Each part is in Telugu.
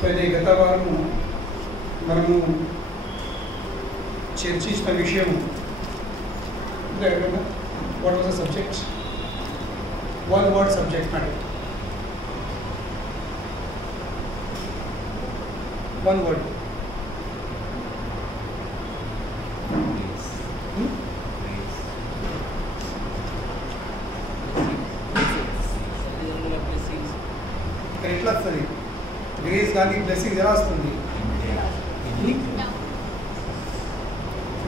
సో ఇది గత వారము మనము చర్చించిన విషయం what was the subject, one word subject matter, one word. ఎట్లా వస్తుంది గ్రేస్ కానీ బ్లెస్సింగ్స్ ఎలా వస్తుంది?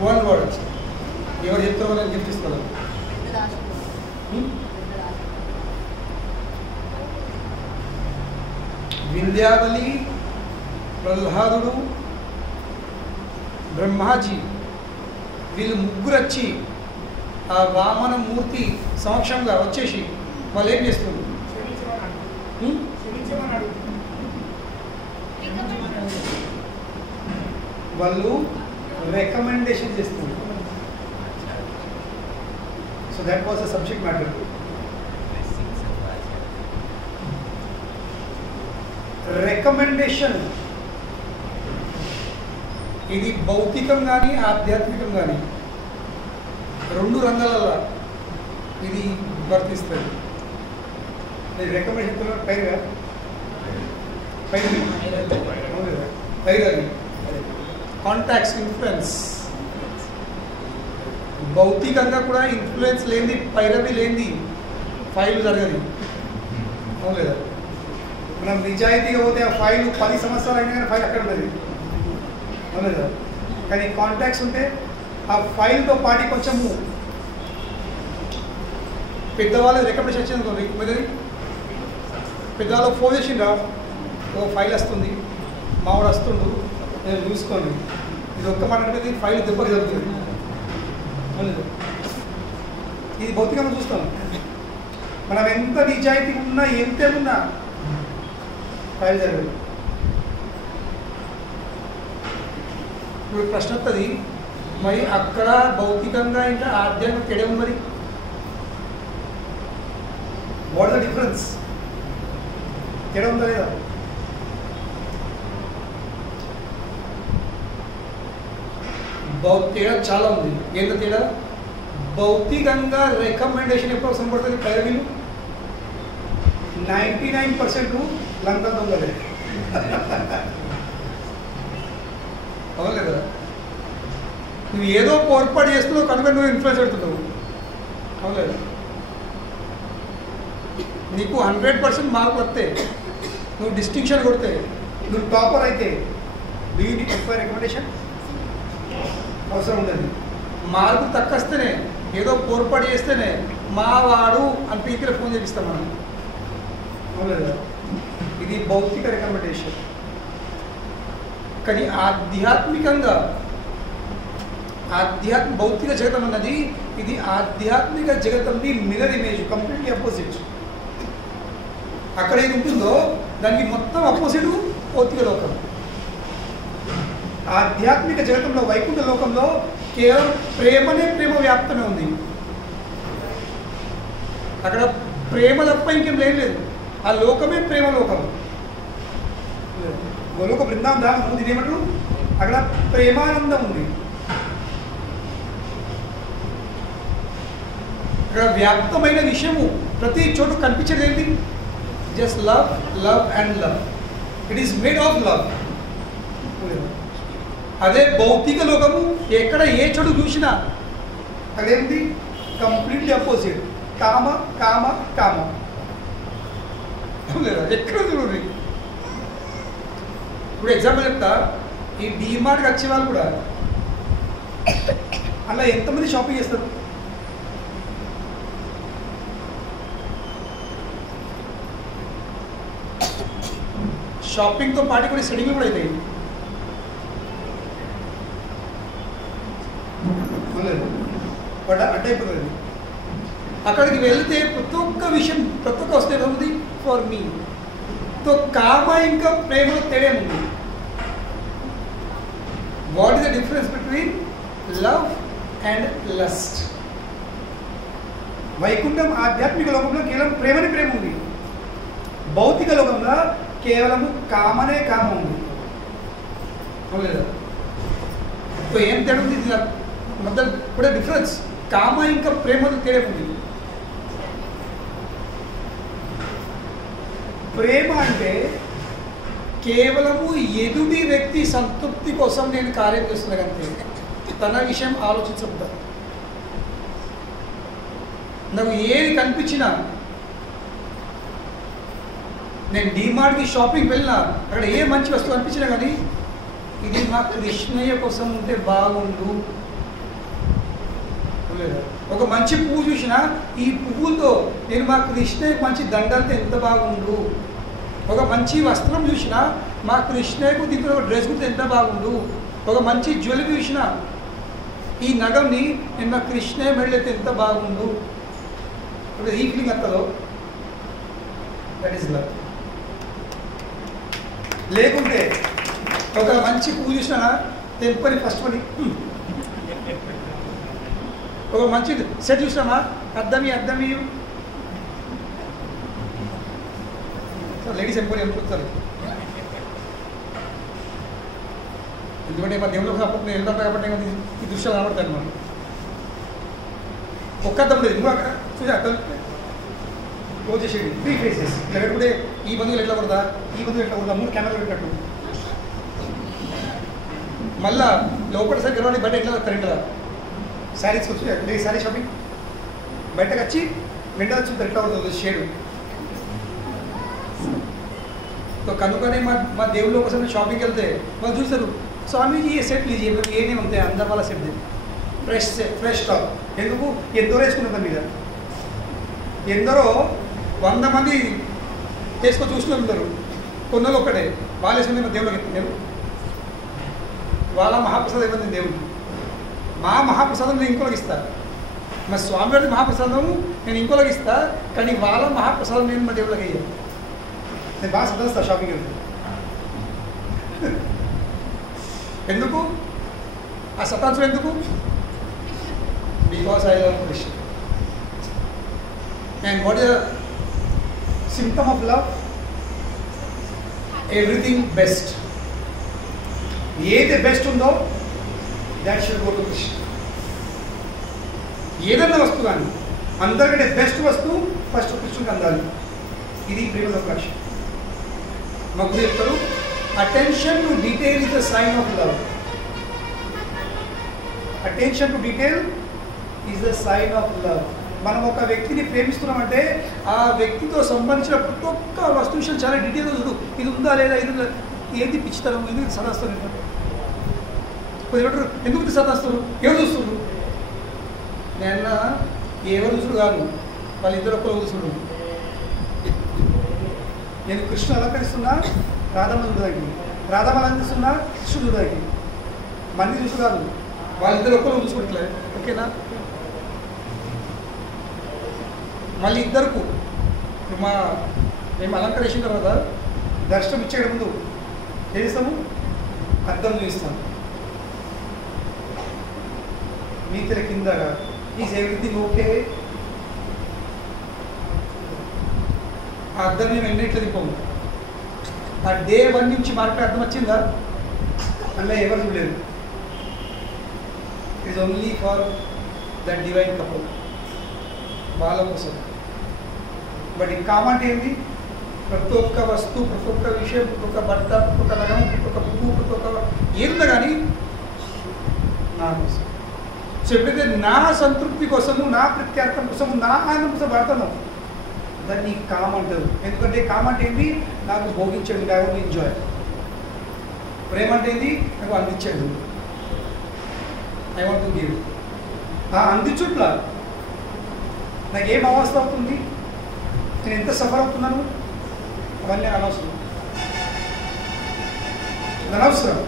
One word. ఎవరు చెప్తారో నేను గిఫ్ట్ ఇస్తాను. వింధ్యావళి, ప్రహ్లాదుడు, బ్రహ్మాజీ వీళ్ళు ముగ్గురు వచ్చి ఆ వామన మూర్తి సమక్షంగా వచ్చేసి వాళ్ళు ఏం చేస్తున్నారు? వాళ్ళు రికమెండేషన్ చేస్తున్నారు. So that was the subject matter. Recommendation ఇది భౌతికం కానీ ఆధ్యాత్మికం కానీ రెండు రంగాలలో ఇది వర్తిస్తుంది. నేను రికమెండేషన్ పైరుగా పైరవి కాంటాక్ట్స్, ఇన్ఫ్లుయెన్స్. భౌతికంగా కూడా ఇన్ఫ్లుయెన్స్ లేనిది, పైరవి లేనిది ఫైల్ జరగదు. అవును లేదా? మనం నిజాయితీగా పోతే ఆ ఫైల్ 10 సంవత్సరాలు అయినా కానీ ఫైల్ అక్కడ ఉంటుంది. అవును లేదా? కానీ కాంటాక్ట్స్ ఉంటే ఆ ఫైల్తో పాటు కొంచెము పెద్దవాళ్ళు రికమెండేషన్ వచ్చింది. మీది పెద్దవాళ్ళు ఫోన్ చేసిండ్రా, ఓ ఫైల్ వస్తుంది, మావాడు వస్తుండు, నేను చూసుకోండి. ఇది ఒక్క మాట అంటే ఫైల్ దెబ్బకి జరుగుతుంది. ఇది భౌతికంగా చూస్తాం. మనం ఎంత నిజాయితీ ఉన్నా ఎంతేమున్నా ఫైల్ జరగదు. ఇప్పుడు ప్రశ్న వస్తుంది, మరి అక్కడ భౌతికంగా ఇంకా ఆధ్యాత్మిక తేడా ఉంది. మరి వాట్ ద డిఫరెన్స్? తేడా ఉందా లేదా? తేడా చాలా ఉంది. ఏంటో తేడా? భౌతికంగా రికమెండేషన్ ఎప్పుడు అవసరం పడుతుంది? పైరవీలు 99% లంక దొంగలే. అవును లేదా? నువ్వు ఏదో పొరపాటు చేస్తున్నావు కనుక నువ్వు ఇన్ఫ్లుయెన్స్ పెడుతున్నావు. అవును లేదా? నీకు 100% మార్క్ వస్తే, నువ్వు డిస్టింక్షన్ కొడితే, నువ్వు టాపర్ అయితే, do you need for recommendation? అవసరం ఉండదు. మార్కు తక్కువస్తేనే, ఏదో పొరపాటు చేస్తేనే మా వాడు అని పీకిలో ఫోన్ చేపిస్తాం మనం. అవును లేదా? ఇది భౌతిక రికమెండేషన్. కానీ ఆధ్యాత్మికంగా భౌతిక జగతం అన్నది ఇది ఆధ్యాత్మిక జగతంని మిరర్ ఇమేజ్, కంప్లీట్లీ అపోజిట్. అక్కడ ఏది ఉంటుందో దానికి మొత్తం అపోజిట్ భౌతిక లోకం. ఆధ్యాత్మిక జగతంలో, వైకుంఠ లోకంలో కేవలం ప్రేమనే ప్రేమ వ్యాప్తమే ఉంది. అక్కడ ప్రేమ తప్ప ఇంకేం లేదు. ఆ లోకమే ప్రేమ లోకం. గోలోక బృందాందా ముందు ఇదేమంటారు? అక్కడ ప్రేమానందం ఉంది. అక్కడ వ్యాప్తమైన విషయము ప్రతి చోటు కనిపించేది ఏంటి? Just love, love and love. It is made of love. అదే భౌతిక లోకము ఎక్కడ ఏ చోటు చూసినా అదేంటి? Completely opposite. కామ కామ కామ. లేదా? ఎక్కడ చూడండి. ఇప్పుడు ఎగ్జాంపుల్ చెప్తా, ఈ డీమార్ట్కి వచ్చే వాళ్ళు కూడా అలా ఎంతమంది షాపింగ్ చేస్తారు? షాపింగ్తో పాటు కూడా సెట్టింగ్లు కూడా అవుతాయి. బట్ అంటే అయిపోతుంది. అక్కడికి వెళ్తే ప్రతి ఒక్క విషయం, ప్రతి ఒక్క వస్తే ఉంది ఫర్ మీ. తో కామ ఇంకా ప్రేమలో తేడా ఉంది. What is the difference between love and lust? Vaikuntham ఆధ్యాత్మిక లోకంలో కేవలం ప్రేమని ప్రేమ ఉంది. భౌతిక లోకంలో కేవలము కామనే కామం ఉంది లేదా? ఏం తేడా ఉంది మధ్య కూడా డిఫరెన్స్. కామ ఇంకా ప్రేమతో తేడా ఉంది. ప్రేమ అంటే కేవలము ఎదుటి వ్యక్తి సంతృప్తి కోసం నేను కార్యం చేస్తున్నా అంతే, తన విషయం ఆలోచించకుండా. నాకు ఏది కనిపించినా, నేను డీమార్ట్కి షాపింగ్కి వెళ్ళినా అక్కడ ఏ మంచి వస్తువు అనిపించినా కానీ ఇది మా కృష్ణయ్య కోసం ఉంటే బాగుండు లేదా? ఒక మంచి పువ్వు చూసినా ఈ పువ్వులతో నేను మా కృష్ణయ్యకు మంచి దండలతో ఎంత బాగుండు. ఒక మంచి వస్త్రం చూసినా మా కృష్ణయ్యకు దీంట్లో ఒక డ్రెస్ కుడితే ఎంత బాగుండు. ఒక మంచి జ్యువెలరీ చూసినా ఈ నగంని నేను మా కృష్ణయ్య మెడలైతే ఎంత బాగుండు. ఇప్పుడు ఈ ఫీలింగ్ అంతలో దట్ ఈస్ లవ్. లేకుంటే ఒక మంచి పువ్వు చూసినా తెంపని ఫస్ట్ పని, ఒక మంచి సెట్ చూసినామా అద్దమి లేడీస్ ఎంపోరి అనుకుంటారు. ఎందుకంటే మా దేవుళ్ళు కాబట్టి వెళ్తాం కాబట్టి ఈ దృశ్యాలు కనబడతాను. మనం ఒక్క అద్దం లేదు, ఇంకో చూసి అర్థం క్లోజ్ చేసేది 3 ఫేసెస్. ఇలా పెట్టుకుంటే ఈ బంధువులు ఎట్లా కొడతా, ఈ బంధువులు ఎట్లా కొడతా, 3 కెమెరాలు పెట్టినట్టు. మళ్ళా లోపల సరి గెలవాలి, బయట ఎట్లా కరెంట్ శారీస్కి వచ్చి లేదు శారీ షాపింగ్ బయటకు వచ్చి వెంట వచ్చి ఎట్లా కొడుతుంది షేడు. तो कनुकने మా దేవుళ్ళ కోసం షాపింగ్కి వెళ్తే వాళ్ళు చూస్తారు, స్వామీజీ ఏ సెట్ లీజిए ఏ నేమ్ అంతే అందర్ వాళ్ళ సెట్ దే ఫ్రెష్ స్టాక్. ఎందుకు ఎందరో వేసుకున్నారు మీద, ఎందరో 100 మంది వేసుకొని చూసుకుని ఉంటారు. కొన్నలు ఒక్కటే వాళ్ళు వేసుకుని మా దేవుళ్ళకి ఎత్తున్నారు. వాళ్ళ మహాప్రసాదం ఇవ్వండి దేవుడికి. మా మహాప్రసాదం నేను ఇంకోకి ఇస్తా, మా స్వామివారి మహాప్రసాదం నేను ఇంకోకి ఇస్తా, కానీ వాళ్ళ మహాప్రసాదం నేను మా దేవుళ్ళకి అయ్యాను. నేను బాగా సదస్తా షాపింగ్ వెళ్తే. ఎందుకు ఆ సతాంశం ఎందుకు? Because I love Krishna. And what is the symptom of love? Everything best. ఏది బెస్ట్ ఉందో that should go to Krishna. ఏదన్నా వస్తువు కానీ అందరికంటే బెస్ట్ వస్తువు ఫస్ట్ కృష్ణుడికి అందాలి. ఇది ప్రేమ లక్ష్యం. మా గురు చెప్తారు, attention to detail is the sign of love. Attention to detail is the sign of love. మనం ఒక వ్యక్తిని ప్రేమిస్తున్నామంటే ఆ వ్యక్తితో సంబంధించిన ప్రతి ఒక్క వస్తు విషయం చాలా డీటెయిల్గా చూడు. ఇది ఉందా లేదా, ఇది ఏది పిచ్చితనం, ఎందుకు సదాస్తారు, ఎందుకు సదాస్తారు, ఎవరు చూస్తున్నారు? నేను ఎవరు చూసుడు కాదు, వాళ్ళిద్దరు ఒక్కరు చూసుడు. నేను కృష్ణ అలంకరిస్తున్నా రాధమ్మ చూడడానికి, రాధమ్మ అలంకరిస్తున్నా కృష్ణుడు చూడడానికి. మంది చూసు కాదు, వాళ్ళిద్దరు ఒక్కరు చూసుకుంటలే. ఓకేనా? మళ్ళీ ఇద్దరుకు మేము అలంకరించిన తర్వాత దర్శనం ఇచ్చే ముందు ఏం చేస్తాము? అద్దం చూపిస్తాము. మీ తెర కింద ఈజ్ ఎవ్రీథింగ్ ఓకే. ఆ అద్దం మేము ఎన్నిట్లో దింపము. ఆ డే 1 నుంచి మార్కెట్ అర్థం వచ్చిందా? అందులో ఎవరు చూడలేదు. It is only for that divine couple, వాళ్ళ కోసం. బట్ ఈ కామంటే ఏంటి? ప్రతి ఒక్క వస్తువు, ప్రతి ఒక్క విషయం, ప్రతి ఒక్క బట్ట, ప్రతి ఒక్క నగం, ప్రతి ఒక్క పువ్వు, ప్రతి ఒక్క ఏదుందా కానీ నా కోసం. సో ఎప్పుడైతే నా సంతృప్తి కోసము, నా ప్రత్యార్థం కోసము, నా ఆనందం కోసం వాడతాను, దాన్ని కామ్ అంటారు. ఎందుకంటే కామ్ అంటే ఏంటి? నాకు భోగించండి, ఐ వాంట్ ఎంజాయ్. ప్రేమ అంటే ఏంటి? నాకు అందించండి, ఐ వాంట్ టు గివ్. ఆ అందించుట్ల నాకేం అవస్థ అవుతుంది, నేను ఎంత సఫర్ అవుతున్నాను, అవన్నీ అనవసరం. అనవసరం.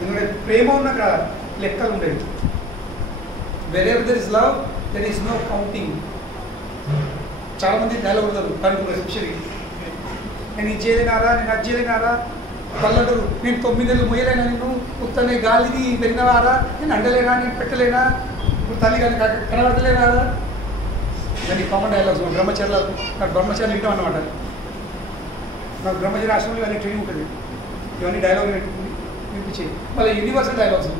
ఎందుకంటే ప్రేమ ఉన్న లెక్కలు ఉండేవి. Wherever there is love there is no counting. చాలామంది డైలాగ్ కొడతారు కనుక్కున్నారు ఎస్పెషల్లీ, నేను ఇది చేయలేనారా, నేను అది చేయలేనారా. వాళ్ళంటారు, నేను 9 నెలలు మొయ్యలేనా, నేను ఉత్తనే గాలిది పెరిగినవారా, నేను అండలేనా, నేను పెట్టలేనా, ఇప్పుడు తల్లి కానీ కనబడతలేనారా. దాన్ని కామన్ డైలాగ్స్ బ్రహ్మచర్యాలు వింటాం అన్నమాట. నాకు బ్రహ్మచర్య ఆశ్రమంలో ఇవన్నీ ట్రైనింగ్ ఉంటుంది, ఇవన్నీ డైలాగ్ వినిపించేది. మళ్ళీ యూనివర్సల్ డైలాగ్స్.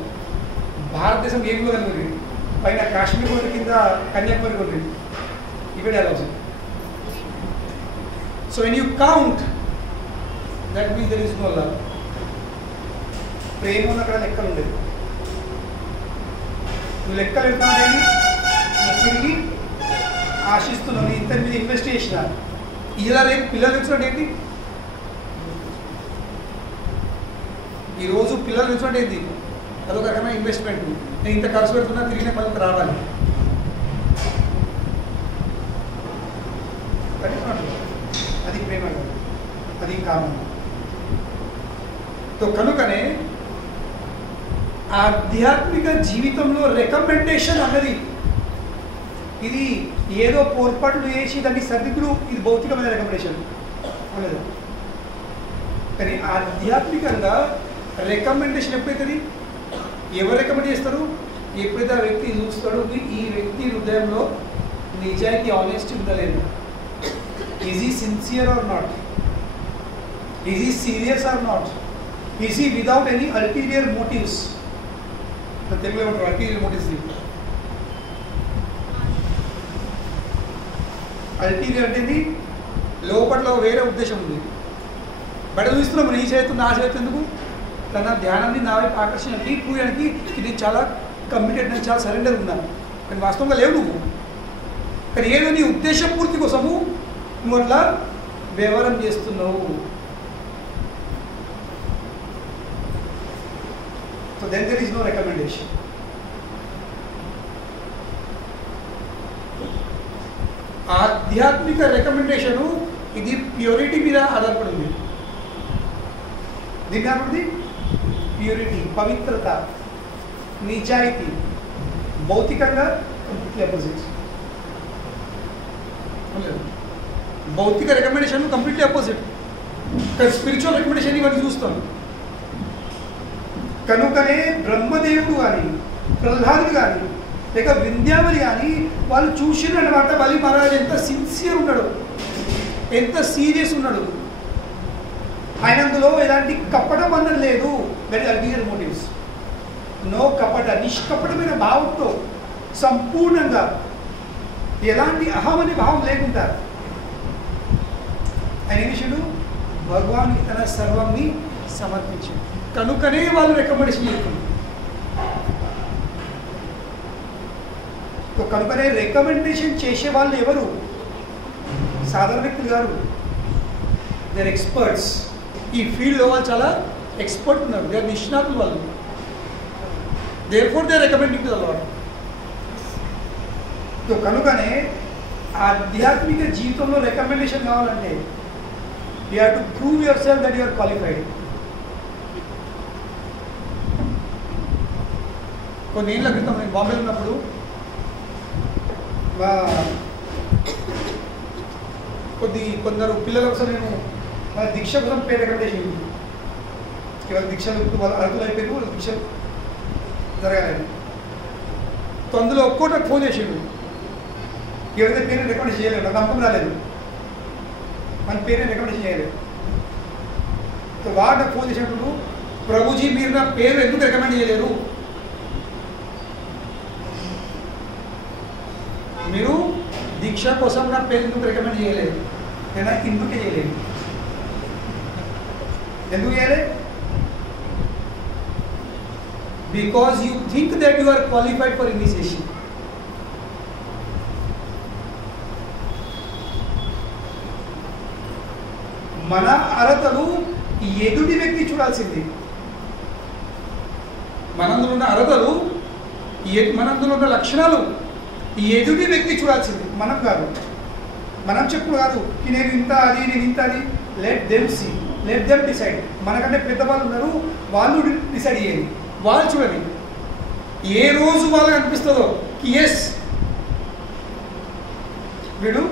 భారతదేశం ఏం కూడా కనుగొంది, పైన కాశ్మీర్ కూడా కింద కన్యాకుమారి కూడా ఇవే dialogues. So when you count that means there is no love. ప్రేమ అక్కడ లెక్కలు ఉండేది. నువ్వు లెక్కలు ఎడుతున్నావు, తిరిగి ఆశిస్తున్నావు, నీ ఇంత మీద ఇన్వెస్ట్ చేసిన ఇలా రేపు పిల్లలు వచ్చినట్టు ఏంటి, ఈరోజు పిల్లలు వచ్చినట్టు ఏంటి, అదొక రకమైన ఇన్వెస్ట్మెంట్. నేను ఇంత ఖర్చు పెడుతున్నా, తిరిగిన పనికి రావాలి. అది ప్రేమ కాదు, అది కామన్. సో కనుకనే ఆధ్యాత్మిక జీవితంలో రికమెండేషన్ అన్నది ఇది ఏదో పొరపాట్లు చేసి దాన్ని సర్దిద్దులు, ఇది భౌతికమైన రికమెండేషన్ అనేది. కానీ ఆధ్యాత్మికంగా రికమెండేషన్ ఎప్పుడైతుంది, ఎవరు రికమెండ్ చేస్తారు, ఎప్పుడైతే ఆ వ్యక్తి చూస్తాడు ఈ వ్యక్తి హృదయంలో నిజాయితీ ఆనెస్టీ ఉందా లేదు, ఈజ్ ఈ సిన్సియర్ ఆర్ నాట్, ఈజ్ ఈ సీరియస్ ఆర్ నాట్, ఈజ్ ఈ విదౌట్ ఎనీ అల్టీరియర్ మోటివ్స్. తెలుగులో ఏమంటారు అల్టీరియర్ మోటివ్స్. అల్టీరియర్ అంటే లోపల వేరే ఉద్దేశం ఉంది, బయట చూస్తున్నాం నీ చేతులు నా చేతు ఎందుకు, తన ధ్యానాన్ని నా వైపు ఆకర్షణకి పూయడానికి ఇది చాలా కమిటెడ్, నేను చాలా సరెండర్ ఉన్నాను. కానీ వాస్తవంగా లేవు నువ్వు. కానీ ఏదో నీ ఉద్దేశం పూర్తి కోసము నువ్వు అట్లా వ్యవహారం చేస్తున్నావు. So then there is no recommendation. ఆధ్యాత్మిక రికమెండేషను ఇది ప్యూరిటీ మీద ఆధారపడింది. దీని ఆధారపడింది ప్యూరిటీ, పవిత్రత, నిజాయితీ. భౌతికంగా కంప్లీట్లీ అపోజిట్. భౌతిక రికమెండేషన్ కంప్లీట్లీ అపోజిట్. కానీ స్పిరిచువల్ రికమెండేషన్ ఇవన్నీ చూస్తాం. కనుకనే బ్రహ్మదేవుడు కానీ, ప్రహ్లాదుడు కానీ, లేక వింధ్యావళి కానీ వాళ్ళు చూసినమాట బలి మహారాజ్ ఎంత సిన్సియర్ ఉన్నాడు, ఎంత సీరియస్ ఉన్నాడు. ఆయన అందులో ఎలాంటి కపటం అన్నది లేదు. వెరీ అల్టీరియర్ మోటివ్స్, నో కపట, నిష్కపటమైన భావంతో సంపూర్ణంగా ఎలాంటి అహం అనే భావం లేకుండా ఆయన ఏం చేశాడు, భగవాన్కి తన సర్వాన్ని సమర్పించాడు. కనుకనే వాళ్ళు రికమెండేషన్ చేస్తున్నారు. కనుకనే రికమెండేషన్ చేసే వాళ్ళు ఎవరు, సాధారణ వ్యక్తులు గారు, దే ఆర్ ఎక్స్పర్ట్స్. ఈ ఫీల్డ్లో వాళ్ళు చాలా ఎక్స్పర్ట్ ఉన్నారు, దే ఆర్ నిష్ణాతులు వాళ్ళు. Therefore they are recommending to the Lord. So కనుకనే ఆధ్యాత్మిక జీవితంలో రికమెండేషన్ కావాలంటే you have to prove yourself that you are qualified. కొన్ని ఏళ్ళ క్రితం నేను బాంబేలో ఉన్నప్పుడు కొందరు పిల్లల కోసం నేను వాళ్ళ దీక్ష కోసం పేరు రికమెండేషన్ ఉంది. వాళ్ళ దీక్షలు వాళ్ళ అర్థులు అయిపోయింది, వాళ్ళ దీక్షలు జరగాలని. సో అందులో ఒక్కోటి ఫోన్ చేసిండు, ఎవరైతే పేరు రికమెండేషన్ చేయలేదు, నాకు నమ్మకం రాలేదు, మన పేరుని రికమెండేషన్ చేయలేదు. సో వాడు నాకు ఫోన్ చేసినప్పుడు, ప్రభుజీ మీరు నా పేరు ఎందుకు రికమెండ్ చేయలేరు, మీరు దీక్ష కోసం నా పేరు ఎందుకు రికమెండ్ చేయలేదు, నేను ఎందుకు చేయలేదు, ఎందుకు చేయలేదు, because you think that you are qualified for initiation. మన అర్హతలు ఎదుటి వ్యక్తి చూడాల్సింది. మనందులో ఉన్న అర్హతలు, మనందులో ఉన్న లక్షణాలు ఎదుటి వ్యక్తి చూడాల్సింది, మనం కాదు. మనం చెప్పుడు కాదు నేను ఇంత అది, నేను ఇంత అది. Let them see, let them decide. మనకంటే పెద్దవాళ్ళు ఉన్నారు, వాళ్ళు డిసైడ్ చేయాలి, వాళ్ళు చూడండి. ఏ రోజు వాళ్ళకి అనిపిస్తుందో ఎస్ వీడు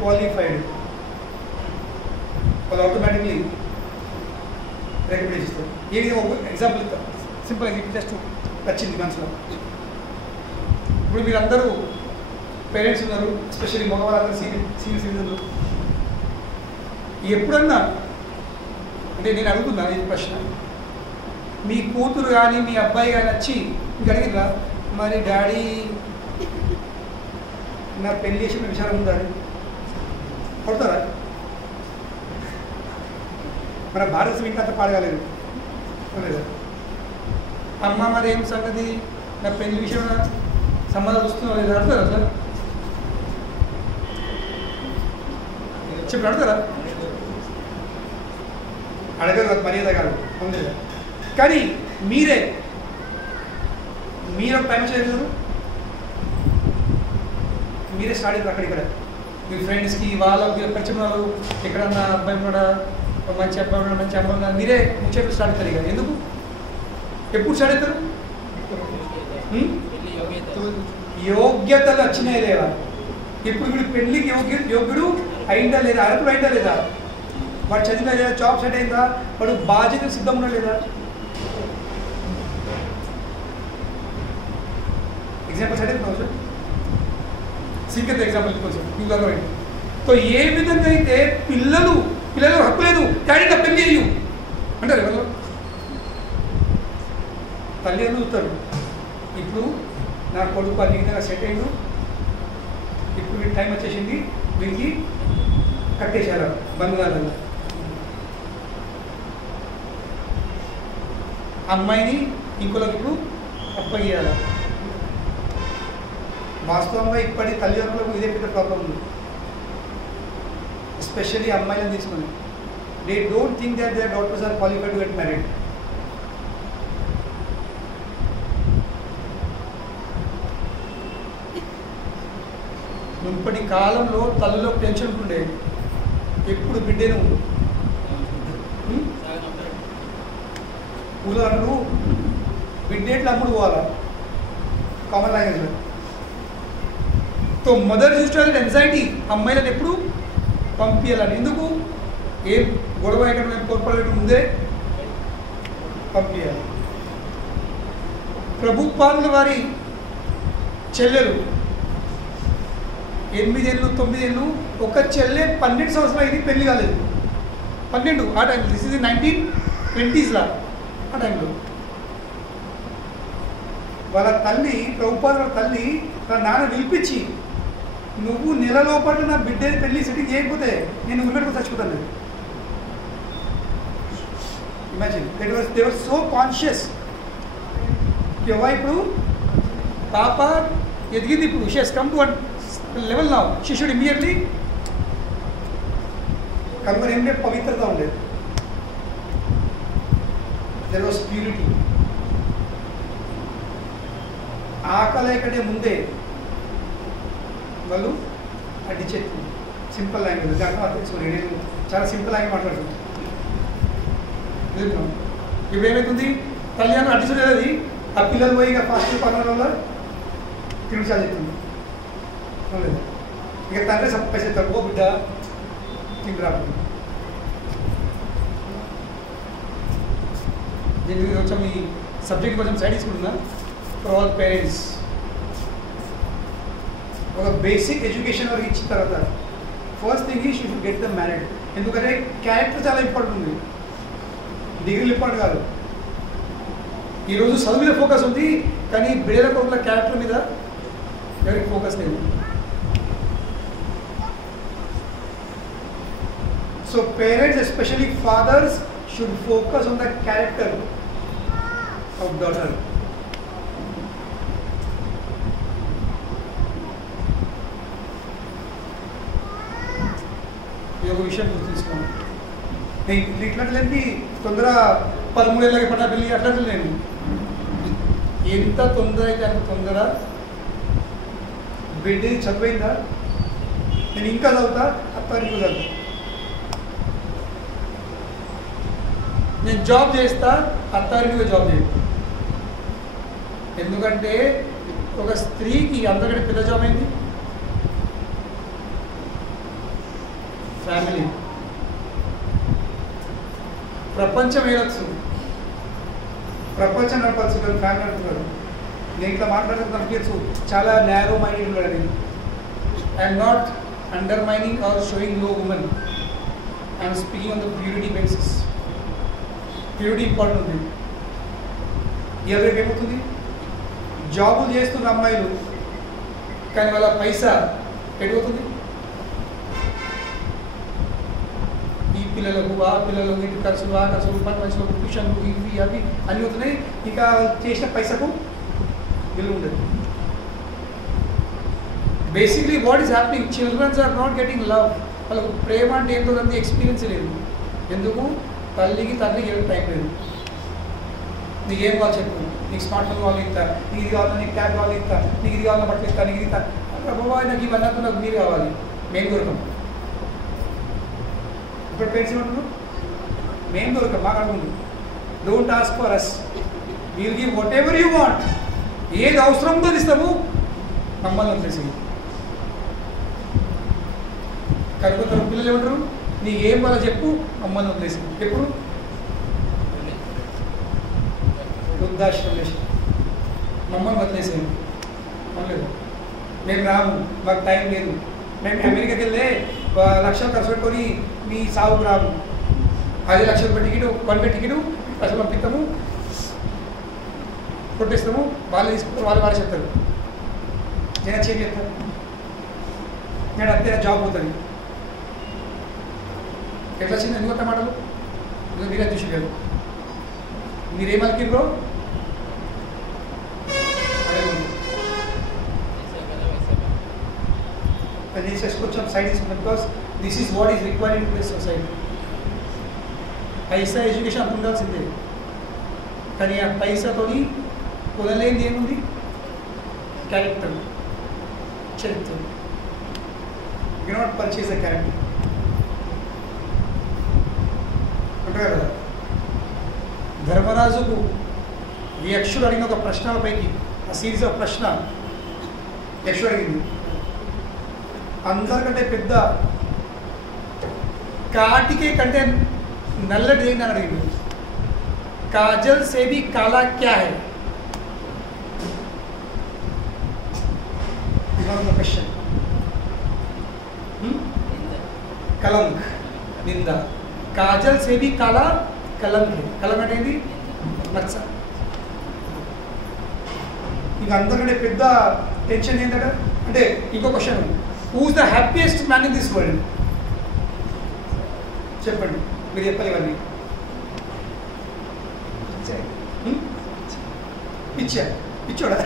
క్వాలిఫైడ్, వాళ్ళు ఆటోమేటిక్లీ రికమెండ్ చేస్తారు. ఏ విధంగా ఒక ఎగ్జాంపుల్ ఇస్తాం, సింపుల్ ఎగ్జాంపుల్ జస్ట్ వచ్చింది మనసులో. ఇప్పుడు మీరందరూ పేరెంట్స్ ఉన్నారు, ఎస్పెషల్లీ మగవాళ్ళందరూ సీనియర్ సిటిజన్లు. ఎప్పుడన్నా అంటే నేను అడుగుతున్నా ఈ ప్రశ్న, మీ కూతురు కానీ మీ అబ్బాయి కానీ వచ్చి మీకు అడిగిరా మరి డాడీ నా పెళ్లి చేసిన విచారం ఉందా అని కొడతారా? మన భారత ఇంకా అంత పాడగలేదు లేదా? అమ్మ మరి ఏం సంగతి నా పెళ్లి విషయంలో సంబంధాలు వస్తున్నావు లేదా అడతారా సార్? చెప్పి అడతారా? అడగదు, మర్యాద కాదు అవును. కానీ మీరు ఒక టైం చేయలేదు, మీరే స్టార్ట్ అయ్యారు అక్కడ ఇక్కడ మీ ఫ్రెండ్స్కి వాళ్ళకి పరిచయం వాళ్ళు ఎక్కడన్నా అబ్బాయి కూడా మంచి అబ్బాయి ఉన్నాడు మంచి అమ్మాయి ఉన్నాడు మీరే ముచ్చట్లు స్టార్ట్ అవుతారు. ఇక ఎందుకు ఎప్పుడు స్టార్ట్ అవుతారు? యోగ్యతలు వచ్చినాయి లేవా? ఇప్పుడు వీడు పెళ్ళికి యోగ్యుడు అయిందా లేదా? అర్హుడు అయిందా లేదా? వాడు చదివినా లేదా? జాబ్ సెట్ అయిందా? వాడు బాధ్యత సిద్ధం ఉన్నా లేదా? ఎగ్జాంపుల్ సెట్ అవుతుంది సార్, సింకెత్ ఎగ్జాంపుల్ కొంచెం ఇంట్లో. సో ఏ విధంగా అయితే పిల్లలు హక్కు లేదు డాడీ నా పెళ్లి అయ్యు అంటారు ఎవరు? తల్లి చూస్తారు. ఇప్పుడు నా కొడుకు అన్ని విధంగా సెట్ అయ్యాడు, ఇప్పుడు వీడి టైం వచ్చేసింది, వీడికి కట్టేశారు బంధువులలో. అమ్మాయిని ఇంకోలకు ఇప్పుడు అప్పగియాలి. వాస్తవంగా ఇప్పటి తల్లిదండ్రులకు ఇదే పెద్ద ప్రాబ్లం ఉంది, ఎస్పెషల్లీ అమ్మాయిలను తీసుకుని. They don't think that their daughters are qualified to get married. మునుపటి కాలంలో తల్లిలో టెన్షన్ ఉంటుండే, ఎప్పుడు బిడ్డను ఊళ్ళో బిడ్డేట్లు అమ్ముడు పోవాలా కామన్ లాంగ్వేజ్లో. So mother used to have ఎన్జైటీ, అమ్మాయిలను ఎప్పుడు పంపించాలని. ఎందుకు? ఏం గొడవ ఎక్కడ మేము కోల్పోలేక ముందే పంపించాలి. ప్రభుత్వాల వారి చెల్లెలు 8 ఏళ్ళు 9 ఏళ్ళు, ఒక చెల్లె 12 సంవత్సరాలు అయింది, పెళ్లి కాలేదు. 12 ఆ టైంలో, దిస్ ఇస్ 1920s ఆ టైంలో. వాళ్ళ తల్లి, ప్రభుత్వాల తల్లి తన నాన్న పిలిపించి, నువ్వు నెల లోపల నా బిడ్డ పెళ్లి సెటింగ్ చేయకపోతే నేను ఉరిపెట్టుకు చచ్చిపోతాను. Imagine they were so conscious. ఇప్పుడు పాప ఎదిగింది, ఇప్పుడు she has come to one level now, she should immediately కనుక ఏమిటే పవిత్రత ఉండేది. There was purity. ఆకలి కంటే ముందే వాళ్ళు అడ్డిచేది. సింపుల్ లాంగ్వేజ్ దాంట్లో అర్థం. నేను చాలా సింపుల్ లాంగ్వేజ్ మాట్లాడుతున్నాను. ఇప్పుడు ఏమవుతుంది, కళ్యాణం అడ్డిచేది ఆ పిల్లలు పోయి ఇక ఫాస్ట్ పనుల తిరిగి చదువుతుంది. ఇక తండ్రి పైసలు తక్కువ బిడ్డ తిండి రాదు. దీని మీద కొంచెం ఈ సబ్జెక్ట్ కొంచెం సైడ్ తీసుకుంటున్నా. ఫర్ ఆల్ పేరెంట్స్ ఒక బేసిక్ ఎడ్యుకేషన్ వరకు ఇచ్చిన తర్వాత first thing is you should get the married. ఎందుకంటే క్యారెక్టర్ చాలా ఇంపార్టెంట్ ఉంది, డిగ్రీలు ఇంపార్టెంట్ కాదు. ఈరోజు చదువు మీద ఫోకస్ ఉంది, కానీ బిడ్డల కొడుకుల క్యారెక్టర్ మీద ఎవరికి ఫోకస్ లేదు. So parents, especially fathers, should focus on the character of daughter. ఈ ఒక విషయం గుర్తుంచుకోండి. నేను ఇట్లాంటి తొందర 13 ఏళ్ళకి పడ్డ పెళ్ళి అట్లాంటి నేను ఎంత తొందర అయితే అంత తొందర బిడ్డ చదిపోయిందా, నేను ఇంకా చదువుతా, అత్తానికి చదువుతా, నేను జాబ్ చేస్తా, అత్తారింటిగా జాబ్ చేయను. ఎందుకంటే ఒక స్త్రీకి అందరికంటే పెద్ద జాబ్ ఏంటి? ఫ్యామిలీ. ప్రపంచం ఏదొచ్చు, ప్రపంచం నడపచ్చు, కానీ ఫ్యామిలీ నడుపుతున్నారు. నేను ఇట్లా మాట్లాడుతున్న తెలుసు, చాలా నేరో మైండెడ్ ఉన్నాడు. నేను I'm not undermining or showing low women, I'm speaking on the purity basis. Purity important ఉంది. ఇవాళ రేపు ఏమవుతుంది, జాబులు చేస్తున్న అమ్మాయిలు కానీ వాళ్ళ పైసా ఎడిపోతుంది. ఈ పిల్లలకు ఆ పిల్లలకు ఇటు ఖర్చులు ఆ ఖర్చులు పని మనుషులకు ట్యూషన్లు ఇవి అవి అన్నీ అవుతున్నాయి. ఇక చేసిన పైసకు విలువ ఉండదు. Basically what is happening, childrens are not getting love. వాళ్ళకు ప్రేమ అంటే ఏంటో అంత ఎక్స్పీరియన్స్ లేదు. ఎందుకు? తల్లికి టైం లేదు. నీకు ఏం కావాలి చెప్పు, నీకు స్మార్ట్ ఫోన్ కావాలి ఇస్తా, నీకు ఇది కావాలా, నీకు ట్యాబ్ కావాలి ఇస్తా, నీకు ఇది కావాలని బట్టలు ఇస్తా, నీకు ఇది ఇస్తా. బాబాయ్ నాకు ఇవన్నీ నాకు మీరు కావాలి, మేము దొరకం. ఇప్పుడు పేరెంట్స్ ఏమంటున్నారు, మేము దొరకం, మాకు అడుగుంది. Don't ask for us, will give whatever you want. ఏది అవసరంతో ఇస్తాము, మమ్మల్ని వదిలేసి. కనుక పిల్లలు ఏమంటారు, నీకు ఏం వాళ్ళ చెప్పు, మమ్మల్ని వదిలేసి. ఎప్పుడు వృద్ధాశ్రమం మమ్మల్ని వదిలేసేయండి, లేదు మేము రాము, మాకు టైం లేదు, మేము అమెరికాకి వెళ్ళే 1 లక్షలు ఖర్చు పెట్టుకొని మీ సాగుకు రాము, 5 లక్షలు టికెట్ 1 టికెట్ అసలు పంపిస్తాము, కొట్టేస్తాము, వాళ్ళు తీసుకుంటారు, వాళ్ళు చెప్తారు. నేను చేంజ్ చేస్తాను, నేను అంతే జాబ్ పోతుంది. ఎట్లా వచ్చింది ఎందుకు కొత్త మాటలు? మీరే చూసి మీరేమలికి బ్రో కొంచెం సైడ్ తీసుకుంటాం. Because this is what is required in today's society. Paisa education అంత ఉండాల్సిందే, కానీ ఆ పైసాతోని కొనలేనిది ఏముంది? క్యారెక్టర్, చరిత్ర. You not purchase a character అంటారు కదా. ధర్మరాజుకు యక్షుడు అడిగిన ఒక ప్రశ్నలపైకి, ఆ సిరీస్ ఆఫ్ ప్రశ్న యక్షుడు అడిగింది, అందరికంటే పెద్ద కాటికే కంటే నల్లటి ఏంటి అని అడిగింది. కాజల్ సే భీ కాలా క్యా హై? క్వశ్చన్. కలంక్, నింద. కాజల్ సే భీ కాలా కలంక్ హై. కలంక్ అంటే ఏంటి? మచ్చ. ఇక అందరికంటే పెద్ద టెన్షన్ ఏంటంట అంటే ఇంకో question, who's the happiest man in this world? చెప్పండి, మీరు చెప్పాలి ఇవన్నీ. పిచ్చోడా?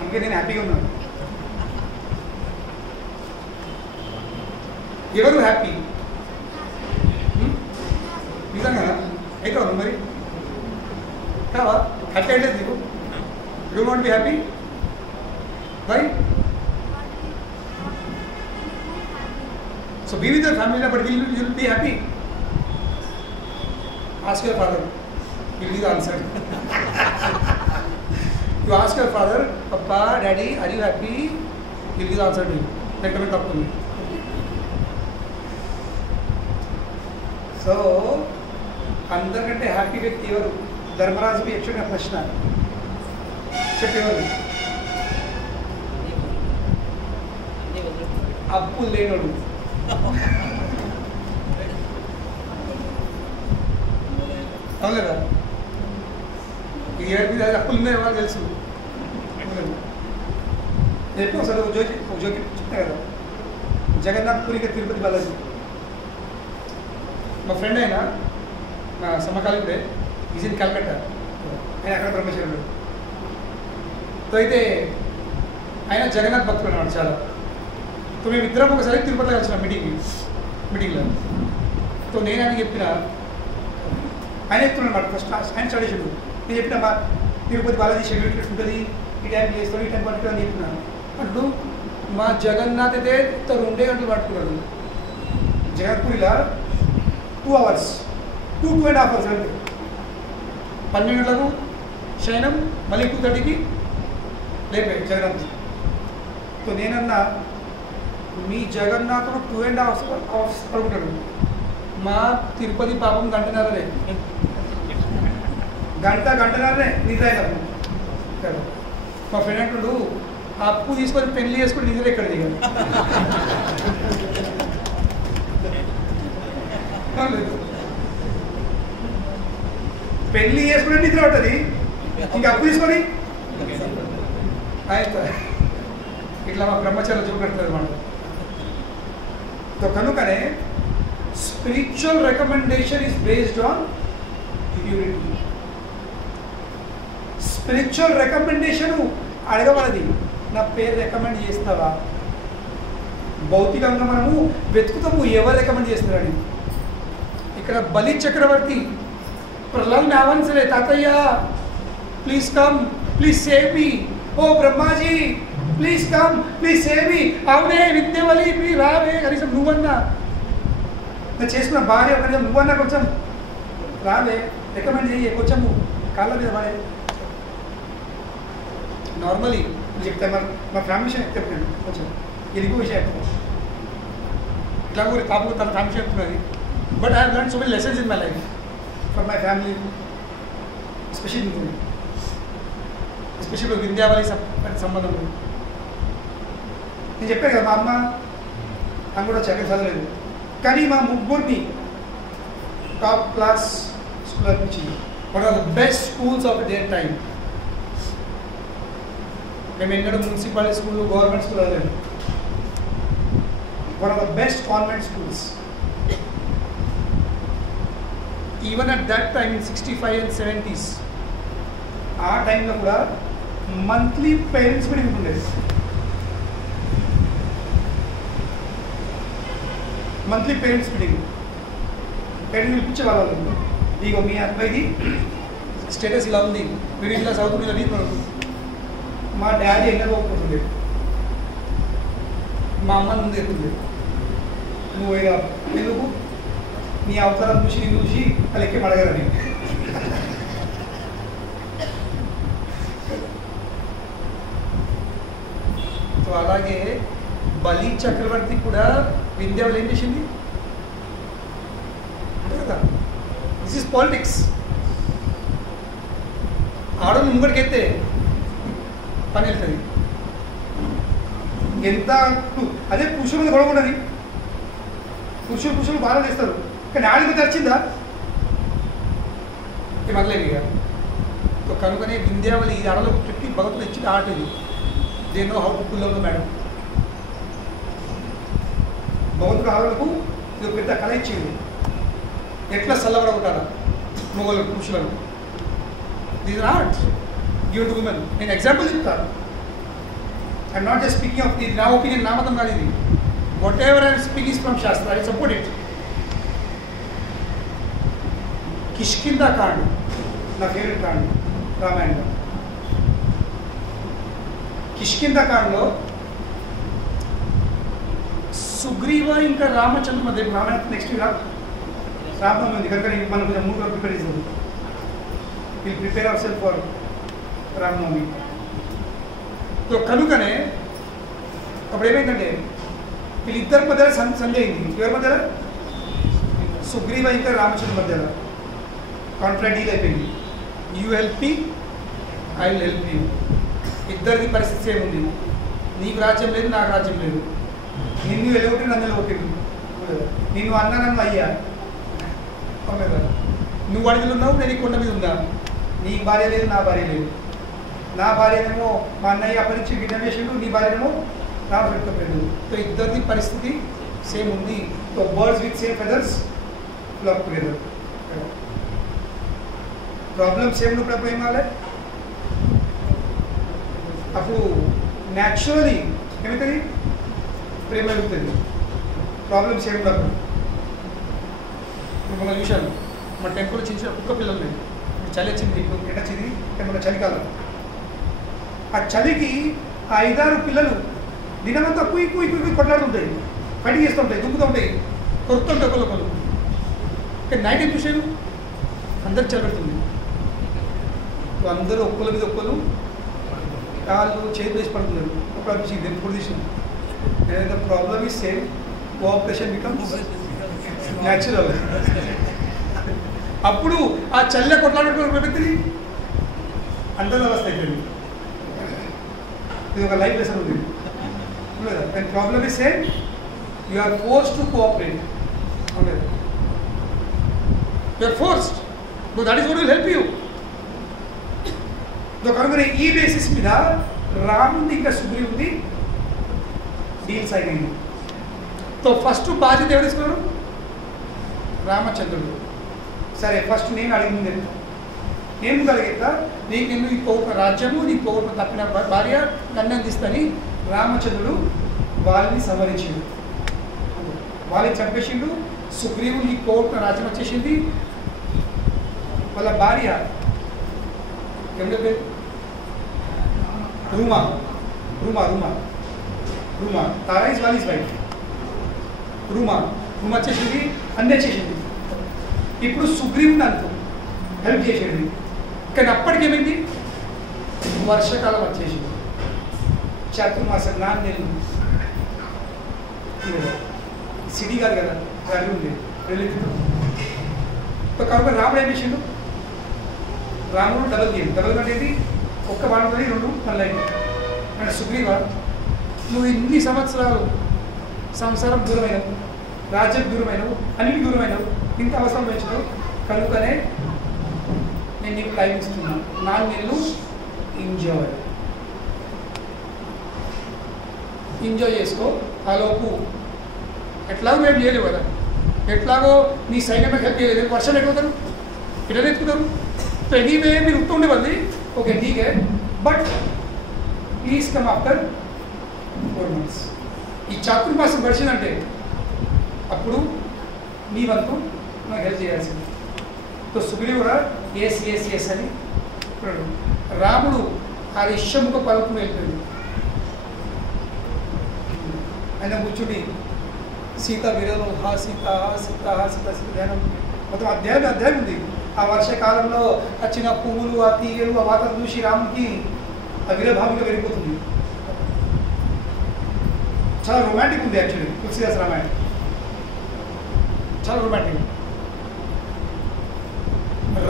అందుకే నేను హ్యాపీగా ఉన్నాను. ఎవరు హ్యాపీ? నిజంగా అయితే మరి కావా? హ్యాపీ అంటే నీకు you want be happy? Why? So be with your family, but you will be happy. Ask your father, will give the answer. You ask your father, papa daddy are you happy? Will give the answer to you. Let talk to me. So అందరికంటే హ్యాపీ వ్యక్తి ఎవరు? ధర్మరాజుకి యక్షుడిన ప్రశ్న చెప్పేవారు. అప్పు లేనోడు. అవును కదా, ఈ ఏడు అప్పులు ఉన్నాయి వాళ్ళు తెలుసు. చెప్పి ఒకసారి ఒక జోకి చెప్తా కదా, జగన్నాథ్ పూరికి తిరుపతి బాలాజీ మా ఫ్రెండ్ అయినా మా సమకాలికుడే, ఈజ్ ఇన్ కల్కట్టా, ఆయన అక్కడ బ్రహ్మచారుడు. సో అయితే ఆయన జగన్నాథ్ భక్తులు అన్నమాట చాలా. సో మేము ఇద్దరం ఒకసారి తిరుపతిలో వచ్చినాం మీటింగ్లో. సో నేను ఆయన చెప్పిన, ఆయన చెప్తున్నాను అనమాట. ఫస్ట్ ఆయన స్టడీ షెడ్యూల్ నేను చెప్పిన, మా తిరుపతి బాలాజీ షెడ్యూల్ ఉంటుంది, ఈ టైం చేస్తాడు, ఈ టైం పట్టుకుని అని చెప్పినాను. అప్పుడు మా జగన్నాథ్ అయితే 2 గంటలు పట్టుకున్నాడు. జగన్పూరిలో 2 hours, 2.5 hours అంటే 12 గంటలకు శయనం, మళ్ళీ 2:30కి లేపాడు జగన్నాథ్. సో నేనన్నా, మీ జగన్నాథుడు 2.5 hours పడుకుంటాడు, మా తిరుపతి పాపం గంటన్నరనే నిద్ర అయినప్పుడు కదా. మా ఫ్రెండ్ అంటుడు, అప్పు తీసుకొని పెళ్లి చేసుకొని నిద్ర ఎక్కడ దిగాడు. లేదు. పెళ్లి చేసుకునే నిద్ర ఉంటుంది, ఇంకా అప్పు తీసుకొని అయితే ఇట్లా మా బ్రహ్మచారులు చూపెడుతుంది అన్నమాట. కనుకనే spiritual recommendation is based on purity. Spiritual recommendation అడగబడది, నా పేరు రికమెండ్ చేస్తావా. భౌతికంగా మనము వెతుకుతాము ఎవరు రికమెండ్ చేస్తున్నారని. ఇక్కడ బలి చక్రవర్తి ప్రహ్లాద్ని ఆహ్వానించలే, తాతయ్య please come, please save me, ఓ Brahmaji please come, please save me. అవునే విద్యవలి ప్లీజ్ రావే, కనీసం నువ్వన్నా నేను చేసుకున్న భార్య కనీసం నువ్వన్నా కొంచెం రావే, రికమెండ్ చేయి, కొంచెము కాళ్ళ మీద వాడే. నార్మలీ చెప్తే మా ఫ్యామిలీ విషయం చెప్తాను, కొంచెం ఇది విషయం చెప్తాను, ఇట్లా కూడా కాపు తన ఫ్యామిలీ చెప్తున్నది. But I learn so many lessons in my life for my family, especially Vidyavali సంబంధం. నేను చెప్పాను కదా, మా అమ్మ ఆమె కూడా చక్కగా చదవలేదు, కానీ మా ముగ్గురిని టాప్ క్లాస్ స్కూల్ అనిపించింది. One of the best schools of their time. మేము ఎన్నడూ మున్సిపాలిటీ స్కూల్, గవర్నమెంట్ స్కూల్ అవ్వలేదు. One of the best convent schools. Even at that time in 65 and 70s, ఆ టైంలో కూడా మంత్లీ పేరెంట్స్ మీటింగ్ ఉండేది. మంత్లీ పేరెంట్స్ మీటింగ్ పిలిపించే వాళ్ళు. ఇగో మీ అబ్బాయిది స్టేటస్ ఇలా ఉంది, మీరు ఇలా చదువుకునే వీళ్ళు. మా డాడీ ఎన్నో ఒప్పుకుంటుండే, మా అమ్మ ముందు ఎత్తుండే, నువ్వు ఎందుకు నీ అవసరం చూసి నేను చూసి వాళ్ళు ఎక్కి అడగరని. సో అలాగే బలి చక్రవర్తి కూడా వింధ్యావళి ఏం చేసింది కదా. This is politics. ఆడని ముంగడికెత్తే పని వెళ్తుంది. ఎంత అదే పురుషుల మీద గొడవ ఉన్నది, పురుషులు బాగా చేస్తారు, కానీ ఆడికి తెచ్చిందా మళ్ళీ ఇక. కనుకనే వింధ్యావళి ఇది ఆడలకు పెట్టి భగవంతుడు ఇచ్చిన ఆట ఇది. They know how to pull out the madam. భగవంతుడు ఆడలకు ఇది పెద్ద కళ ఇచ్చింది, ఎట్లా చల్లబడగొట్టారా మొగలు పురుషులను. These art give to women. నేను ఎగ్జాంపుల్ చెప్తాను. I'm not just speaking of ఇది నా ఒపీనియన్, నా మతం కాదు ఇది. What ever I'm speaking is from శాస్త్ర, ఐ సపోర్ట్ ఇట్. కిష్కింధాకాండ నా ఫేవరెట్ కాండ రామాయణంలో. కిష్కింధాకాండలో సుగ్రీవ ఇంకా రామచంద్ర మధ్య రామాయణ నెక్స్ట్ రామనవమి ఉంది కనుక మనం కొంచెం మూడుగా ప్రిపేర్ చేసాము. Will prepare our self for Ramanavami. So కనుకనే అప్పుడు ఏమైందంటే వీళ్ళిద్దరి మధ్యలో సంధి అయింది. ఎవరి మధ్యలో? సుగ్రీవ ఇంకా రామచంద్ర మధ్యలో కాన్ఫ్లిక్ట్ డీల్ అయిపోయింది. You help me, I will help you. ఇద్దరిది పరిస్థితి సేమ్ ఉంది. నీకు రాజ్యం లేదు, నాకు రాజ్యం లేదు. నిన్ను ఎలగొట్టి నన్ను ఎలగొట్టిండు. నిన్ను అన్నా నన్ను అయ్యా. నువ్వు అడవిలో ఉన్నావు, నేను ఈ కొండ మీద ఉన్నా. నీ భార్య లేదు, నా భార్య లేదు. నా భార్యనేమో మా అన్నయ్య అపరించి వినవేసిండు, నీ భార్యనేమో రామపెట్టుకోలేదు. సో ఇద్దరిది పరిస్థితి సేమ్ ఉంది. So birds with same feathers flock together. Problem same ఉన్నప్పుడు ఏం కావాలి? అప్పుడు న్యాచురలీ ఏమవుతుంది? ప్రేమ పెరుగుతుంది. ప్రాబ్లమ్ సేమ్ ఉన్నప్పుడు. ఇప్పుడు మనం చూశాను, మా టెంపుల్ చిన్న కుక్క పిల్లలు లేదు. ఇప్పుడు చలి వచ్చింది, ఇప్పుడు ఎండ వచ్చింది, మన చలికాలం. ఆ చలికి ఆ 5-6 పిల్లలు దినమంతా కుయ్యి కొట్లాడుతుంటాయి, ఫైటింగ్ చేస్తుంటాయి, దుంకుతూ ఉంటాయి, కొరుకుతుంటాయి ఒకళ్ళు. కానీ నైట్ ఏం చూశాను, అందరికి చలి పెడుతుంది. అందరూ ఒక్కళ్ళ మీద ఒక్కరు కాళ్ళు చేతులు వేసి పడుతున్నారు. ఒక అనిపించింది ఎప్పుడు తీసినాం. ఏదైతే problem is same, cooperation becomes natural. అప్పుడు ఆ చల్ల కొట్లాడుకున్న వ్యక్తిని అందరూ అవస్థ అయిపోయింది. ఇది ఒక లైఫ్ లెసన్ ఉంది. Problem is same, you are force to cooperate. You are forced. So that is what will help you. కనుక ఈ బేసిస్ మీద రాముంది ఇంకా సుగ్రీవుంది డీల్ సైన్ అయింది. సో ఫస్ట్ బాధ్యత ఎవరు తీసుకున్నారు? రామచంద్రుడు. సరే ఫస్ట్ నేను అడిగింది నేను కలిగేస్తా, నీకు నేను ఈ పోగొట్టిన రాజ్యము, నీ పోగొట్టిన తప్పిన భార్య నన్ను అందిస్తాని రామచంద్రుడు వాళ్ళని సంహరించిండు, వాళ్ళని చంపేసిండు. సుగ్రీవుడు నీకు పోగొట్టిన రాజ్యం వచ్చేసింది. వాళ్ళ భార్య ఎవరి పేరు? రూమా. రూమా రూమా రూమా తారా ఇస్ వాల్ ఇస్ వైఫ్. రూమా రూమా వచ్చేసింది, అన్నీ వచ్చేసింది. ఇప్పుడు సుగ్రీవుని అంతా హెల్ప్ చేసేది. కానీ అప్పటికేమైంది? వర్షాకాలం వచ్చేసింది. చాతుర్మాసం 4 నెలలు. సిటీ కాదు కదా, అది ఉంది రిలేటివ్. కనుక రాముడు ఏం చేసిండు? రాముడు డబల్ గేమ్. డబల్ అనేది ఒక్క వాడుతుంది, 2 పనులు. అంటే సుగ్రీవ, నువ్వు ఇన్ని సంవత్సరాలు సంసారం దూరమైనవు, రాజ్యం దూరమైనవు, అన్నిటి దూరమైనవు, ఇంత అవసరం పెంచినావు. కనుకనే నేను నీకు టైం ఇస్తున్నాను, 4 నెలలు ఎంజాయ్ చేసుకో. ఆలోపు ఎట్లాగో మేము చేయలేవు కదా, ఎట్లాగో నీ సైన్యం హెల్ప్ చేయలేదు, వర్షాలు ఎట్టుకుంటారు, ఎట్లా ఎత్తుకుతారు. సో ఎనీవే మీరు ఉత్తు ఉండేవాళ్ళది, ఓకే ఠీకే, but please come after 4 months. ఈ చాతుర్మాసం గడిచిందంటే అప్పుడు నీ వంతు నాకు హెల్ప్ చేయాల్సింది. సో సుగ్రీవుడు కూడా ఎస్ ఎస్ ఎస్ అని రాముడు ఆ ఇష్టముఖ పలుకుని వెళ్ళిపోయింది. ఆయన కూర్చుని సీత విరహం, హా సీత హా సీత హా సీత సీత ధ్యానం, మొత్తం అధ్యాయం ఉంది. ఆ వర్షాకాలంలో వచ్చిన పువ్వులు, ఆ తీగలు, ఆ వాతావరణం చూసి రాముడికి ఆ విరభావిగా వెళ్ళిపోతుంది. చాలా రొమాంటిక్ ఉంది యాక్చువల్లీ తులసిదాస్ రామాయణం, చాలా రొమాంటిక్.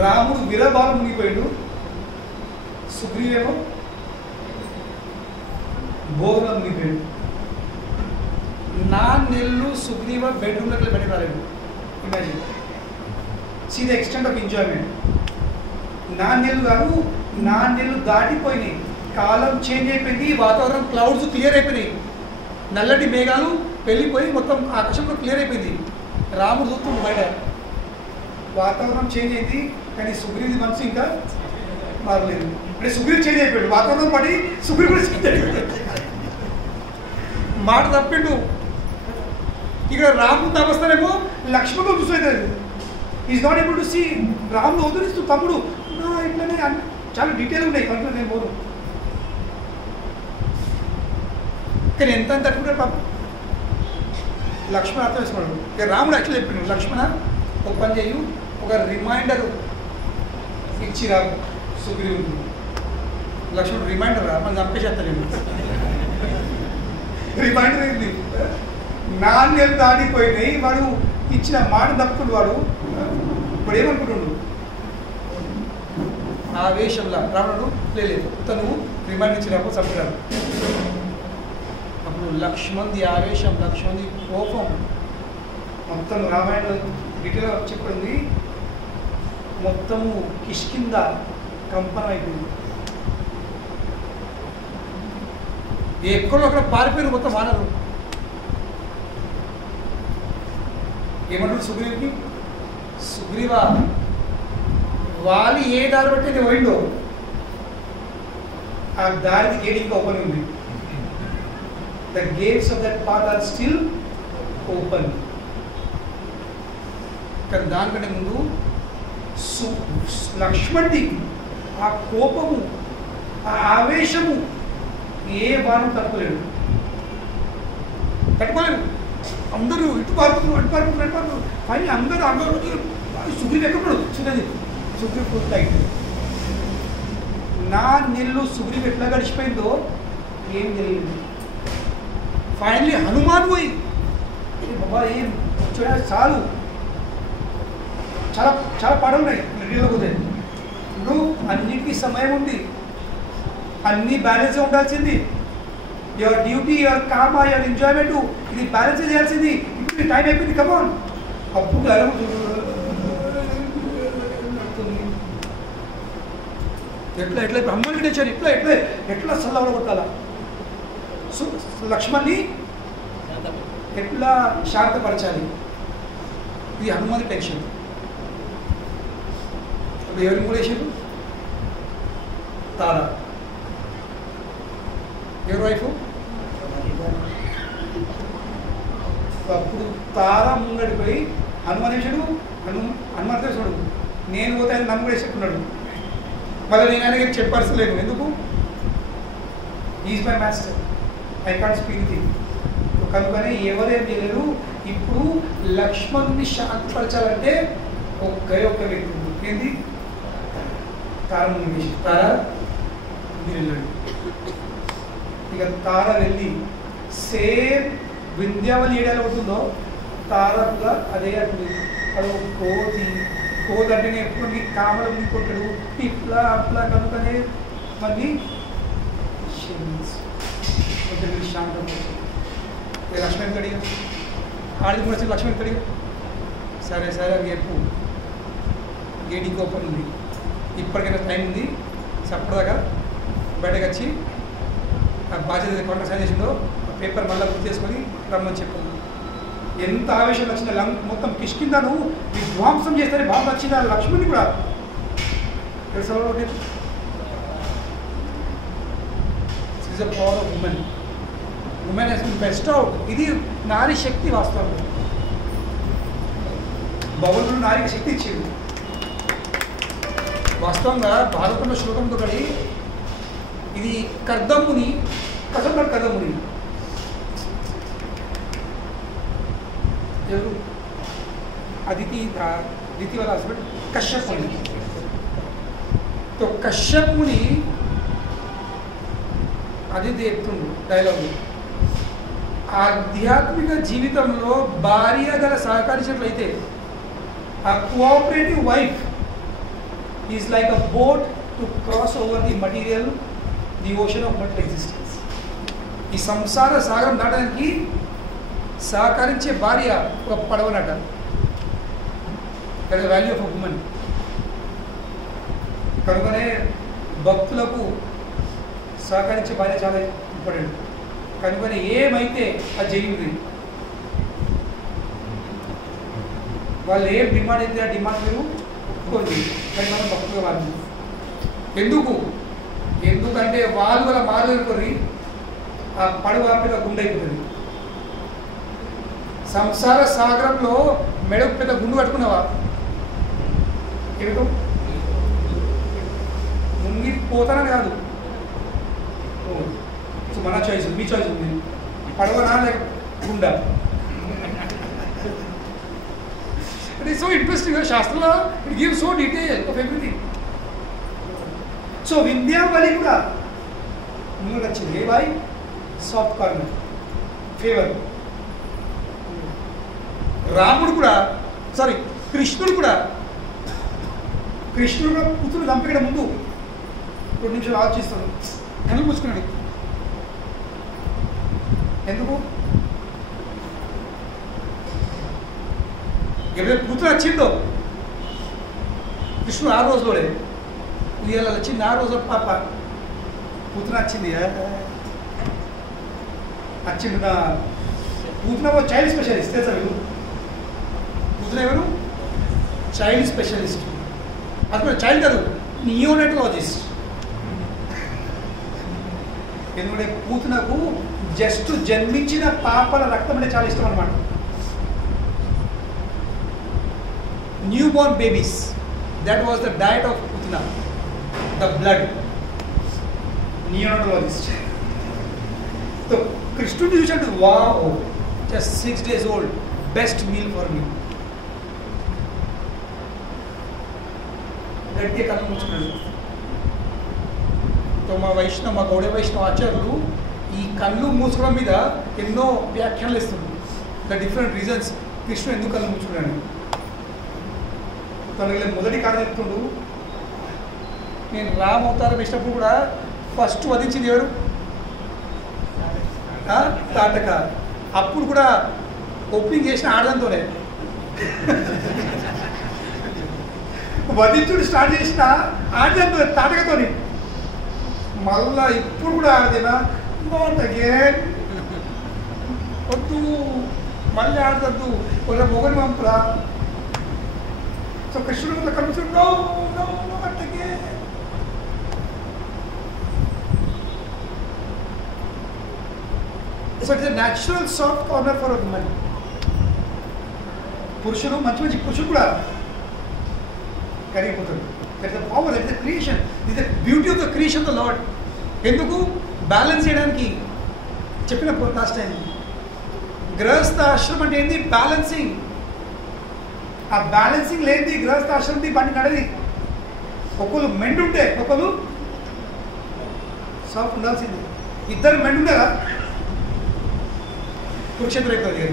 రాముడు విరభావం మునిగిపోయాడు, సుగ్రీవేమో భోగంలో మునిగిపోయాడు. 4 నెలలు సుగ్రీవ బెడ్రూమ్లో బయట రాలేదు. Imagine, see the extent of enjoyment. 4 నెలలు కాదు, 4 నెలలు దాటిపోయినాయి. కాలం చేంజ్ అయిపోయింది, వాతావరణం క్లౌడ్స్ క్లియర్ అయిపోయినాయి, నల్లటి మేఘాలు వెళ్ళిపోయి మొత్తం ఆకాశంలో క్లియర్ అయిపోయింది. రాముడు చూస్తుంది బయట, వాతావరణం చేంజ్ అయింది, కానీ సుగ్రీవుడి మనసు ఇంకా మారలేదు. అంటే సుగ్రీవుడు చేంజ్ అయిపోయాడు, వాతావరణం పడి సుగ్రీవుడు చేంజ్ అయిపోయాడు, మాట తప్పిండు. ఇక్కడ రాముడు అవస్థనేమో లక్ష్మణుడు చూసేది, is not able to see. రాముడు వదిలిస్తూ తమ్ముడు ఇట్లనే చాలా డీటెయిల్ ఉన్నాయి, కనుక నేను పోను. కానీ ఎంత తట్టుకుంటాడు పాపం లక్ష్మణ. అర్థం వేసుకున్నాడు. ఇక రాముడు యాక్చువల్ చెప్పాడు, లక్ష్మణ ఒక పని చేయు, ఒక రిమైండర్ ఇచ్చి రాము సుగ్రీవుడు. లక్ష్మణుడు రిమైండర్ రా, మనం చంపేసేస్తాను నేను. రిమైండర్ ఏంది? 4 నెలలు దాటిపోయినాయి, వాడు ఇచ్చిన మాట తప్పుకుండు. వాడు ఇప్పుడు ఏమనుకుంటుండు? ఆవేశంలో రావణుడు లేదు, తను రిమైండ్ ఇచ్చినప్పుడు చంపుతాడు. అప్పుడు లక్ష్మణుడి ఆవేశం, లక్ష్మణుడి కోపం మొత్తం రామాయణం డీటెయిల్గా చెప్పింది. మొత్తము కిష్కింద కంపనం అయిపోయింది. ఎక్కడో అక్కడ పారిపోయారు మొత్తం వానరు. ఏమంటాడు సుగ్రీవుకి? సుగ్రీవ, వాలి ఏ దారి బట్టి నేను పోయిండో ఆ దారికి గేట్ ఇంకా ఓపెన్ ఉంది. The gates of that path are still open. కానీ దానికంటే ముందు లక్ష్మణుడి ఆ కోపము, ఆ ఆవేశము ఏ బాణం తట్టుకోలేడు. అందరూ ఇటు పారుతున్నారు. కానీ అందరూ సుగ్రీవు ఎక్కడ సుగ్రీవు పూర్తయింది. 4 నెలలు సుగ్రీవు ఎట్లా గడిచిపోయిందో ఏం తెలియదు. ఫైనలీ హనుమాన్ పోయి బాబా ఏం చూడాలి, చాలు, చాలా చాలా పాటలు ఉన్నాయి రెడీలో పోతే. ఇప్పుడు అన్నిటికీ సమయం ఉంది, అన్నీ బ్యాలెన్స్గా ఉండాల్సింది. Your duty, your comma, your enjoyment, ఇది బ్యాలెన్స్ చేయాల్సింది. ఇప్పుడు టైం అయిపోయింది, కమాన్. అప్పుడు ఎట్లా ఎట్లా హనుమాన్ తెచ్చారు ఎట్లా ఎట్లా ఎట్లా చల్లవడ కొట్టాలా. సో లక్ష్మణ్ని ఎట్లా శాంతపరచాలి, ఇది హనుమాన్ టెన్షన్. ఇప్పుడు ఎవరిని కూడా వేసారు? తారా. ఎవరి వైఫ్? అప్పుడు తారా ముంగడిపోయి హనుమాన్ వేసాడు. హనుమాన్ వేసాడు, నేను పోతే ఆయన నన్ను కూడా వేసేట్టున్నాడు. మళ్ళీ నేను ఆయనకి చెప్పాల్సలేను, ఎందుకు? Is my master, I can't speak thing. కనుకనే ఎవరేం చేయలేరు. ఇప్పుడు లక్ష్మణుని శాంతిపరచాలంటే ఒకే ఒక్క వ్యక్తి ఉంది. ఏంది? తార ముందు. తారా మీరు వెళ్ళండి. ఇక తార వెళ్ళి సేమ్ వింధ్యావళి ఏరియాలో ఉంటుందో తార కూడా అదే అంటుంది. అది ఒక కోతి అంటే ఎప్పుడు కామలు ముందుకుంటాడు ఇట్లా అట్లా. కనుకనే మళ్ళీ శాంతం. లక్ష్మణ్ కడిగా ఆడికి కూడా వచ్చి లక్ష్మణ్ కడిగా సరే సరే అది చెప్పు, గేటింగ్ ఓపెన్ ఉంది, ఇప్పటికైనా టైం ఉంది, సప్పటిదాకా బయటకు వచ్చి ఆ బాధ్యత కొండ సైన్ చేసిందో ఆ పేపర్ మళ్ళీ గుర్తు చేసుకొని రమ్మని చెప్పాను. ఎంత ఆవేశం వచ్చిందా, మొత్తం కిష్కిందను విధ్వంసం చేస్తే బాగా వచ్చింది ఆ లక్ష్మణ్ని కూడా. Is the power of women. Women has been best out. ఇది నారీ శక్తి. వాస్తవంగా భగవంతుడు నారికి శక్తి ఇచ్చింది. వాస్తవంగా భారతంలో శ్లోకంతో కడి ఇది కర్దముని కసంపడు. కర్దముని ఎవరు? అదితి వాళ్ళ హస్బెండ్ కశ్యప్ ముని. తో కశ్యప్ ముని అదితి చెప్తుండు డైలాగ్, ఆధ్యాత్మిక జీవితంలో భార్య గల సహకరించినట్లయితే ఆ cooperative wife is like a boat to cross over the material, the ocean of mat existence. ఈ సంసార సాగరం దాటడానికి సహకరించే భార్య ఒక పడవనట. That is the value of a woman. కనుకనే భక్తులకు సహకరించే భార్య చాలా ఇంపార్టెంట్. కనుకనే ఏమైతే అది చేయండి, వాళ్ళు ఏం డిమాండ్ అయితే ఆ డిమాండ్ మీరు ఒప్పుకోండి. కానీ మనం భక్తులుగా వాళ్ళు ఎందుకంటే వాళ్ళు వాళ్ళ మారుకొని ఆ పడవ పెద్ద గుండె అయిపోతుంది. సంసార సాగరంలో మెడకు పెద్ద గుండు కట్టుకున్నావా? ఏమిటో మునిగిపోతానని కాదు. సో మన చాయిస్, మీ చాయిస్ ఉంది. పడవనా లేక గుండా? It is so interesting. శాస్త్రంలో it give so detail of everything. So Vindhyavali కూడా ముందుకు వచ్చింది. A boy? Soft corner, favour. రాముడు కూడా కృష్ణుడు కూడా కూతురు చంపేయడం ముందు 2 నిమిషాలు ఆలోచిస్తాడు, కళ్ళు పూసుకున్నాడు. ఎందుకు? ఎప్పుడైతే కూతురు వచ్చిందో కృష్ణుడు 6 రోజులోనే ఉయ్యాల వచ్చింది. 6 రోజుల పాప కూతురు వచ్చింది. వచ్చింది నా కూతురు చైల్డ్ స్పెషలిస్ట్. తెలుసా మీరు? కూతురు ఎవరు? Child specialist. అది కూడా చైల్డ్ కాదు, నియోనెటాలజిస్ట్. ఎందుకంటే కూతునకు జస్ట్ జన్మించిన పాపల రక్తం అంటే చాలా ఇష్టం అనమాట. New born babies, that was the diet of Putana, the blood. Neonatologist. So కృష్ణుడు చూసాడు, wow, just 6 days old, best meal for me. గట్టిగా కళ్ళు మూసుకున్నాడు. సో మా గౌడ వైష్ణవ ఆచార్యులు ఈ కళ్ళు మూసుకోవడం మీద ఎన్నో వ్యాఖ్యానాలు ఇస్తున్నారు. ద డిఫరెంట్ రీజన్స్ కృష్ణుడు ఎందుకు కళ్ళు మూసుకున్నాడు. తనకి మొదటి కారణం చెప్తుండు, నేను రామ్ అవతారం ఇచ్చినప్పుడు కూడా ఫస్ట్ వధించింది ఎవరు? తాటక. అప్పుడు కూడా ఓపెనింగ్ చేసిన ఆడదంతోనే, వధించుడు స్టార్ట్ చేసిన ఆడదంతో, తాటకతోని. మళ్ళా ఇప్పుడు కూడా ఆడదేనా నాట్ అగైన్ వద్దు మళ్ళీ ఆడదద్దు వాళ్ళ మొగని పంపరా. సో కృష్ణుడు కనిపిస్తుంది no no not again. So it is a natural soft corner for women. పురుషులు మంచి మంచి పురుషులు కూడా కరిగిపోతాడు. That is the power, that is the creation, is the beauty of the creation the lord. ఎందుకు బ్యాలెన్స్ చేయడానికి చెప్పిన లాస్ట్ టైం. గృహస్థ ఆశ్రమం అంటే ఏంది? బ్యాలెన్సింగ్. ఆ బ్యాలెన్సింగ్ లేనిది గృహస్థ ఆశ్రమం బండి నడది. ఒకళ్ళు మెండు ఉంటే ఒకళ్ళు సాఫ్ట్ ఉండాల్సింది. ఇద్దరు మెండు ఉండరా కురుక్షేత్ర అయిపోతుంది.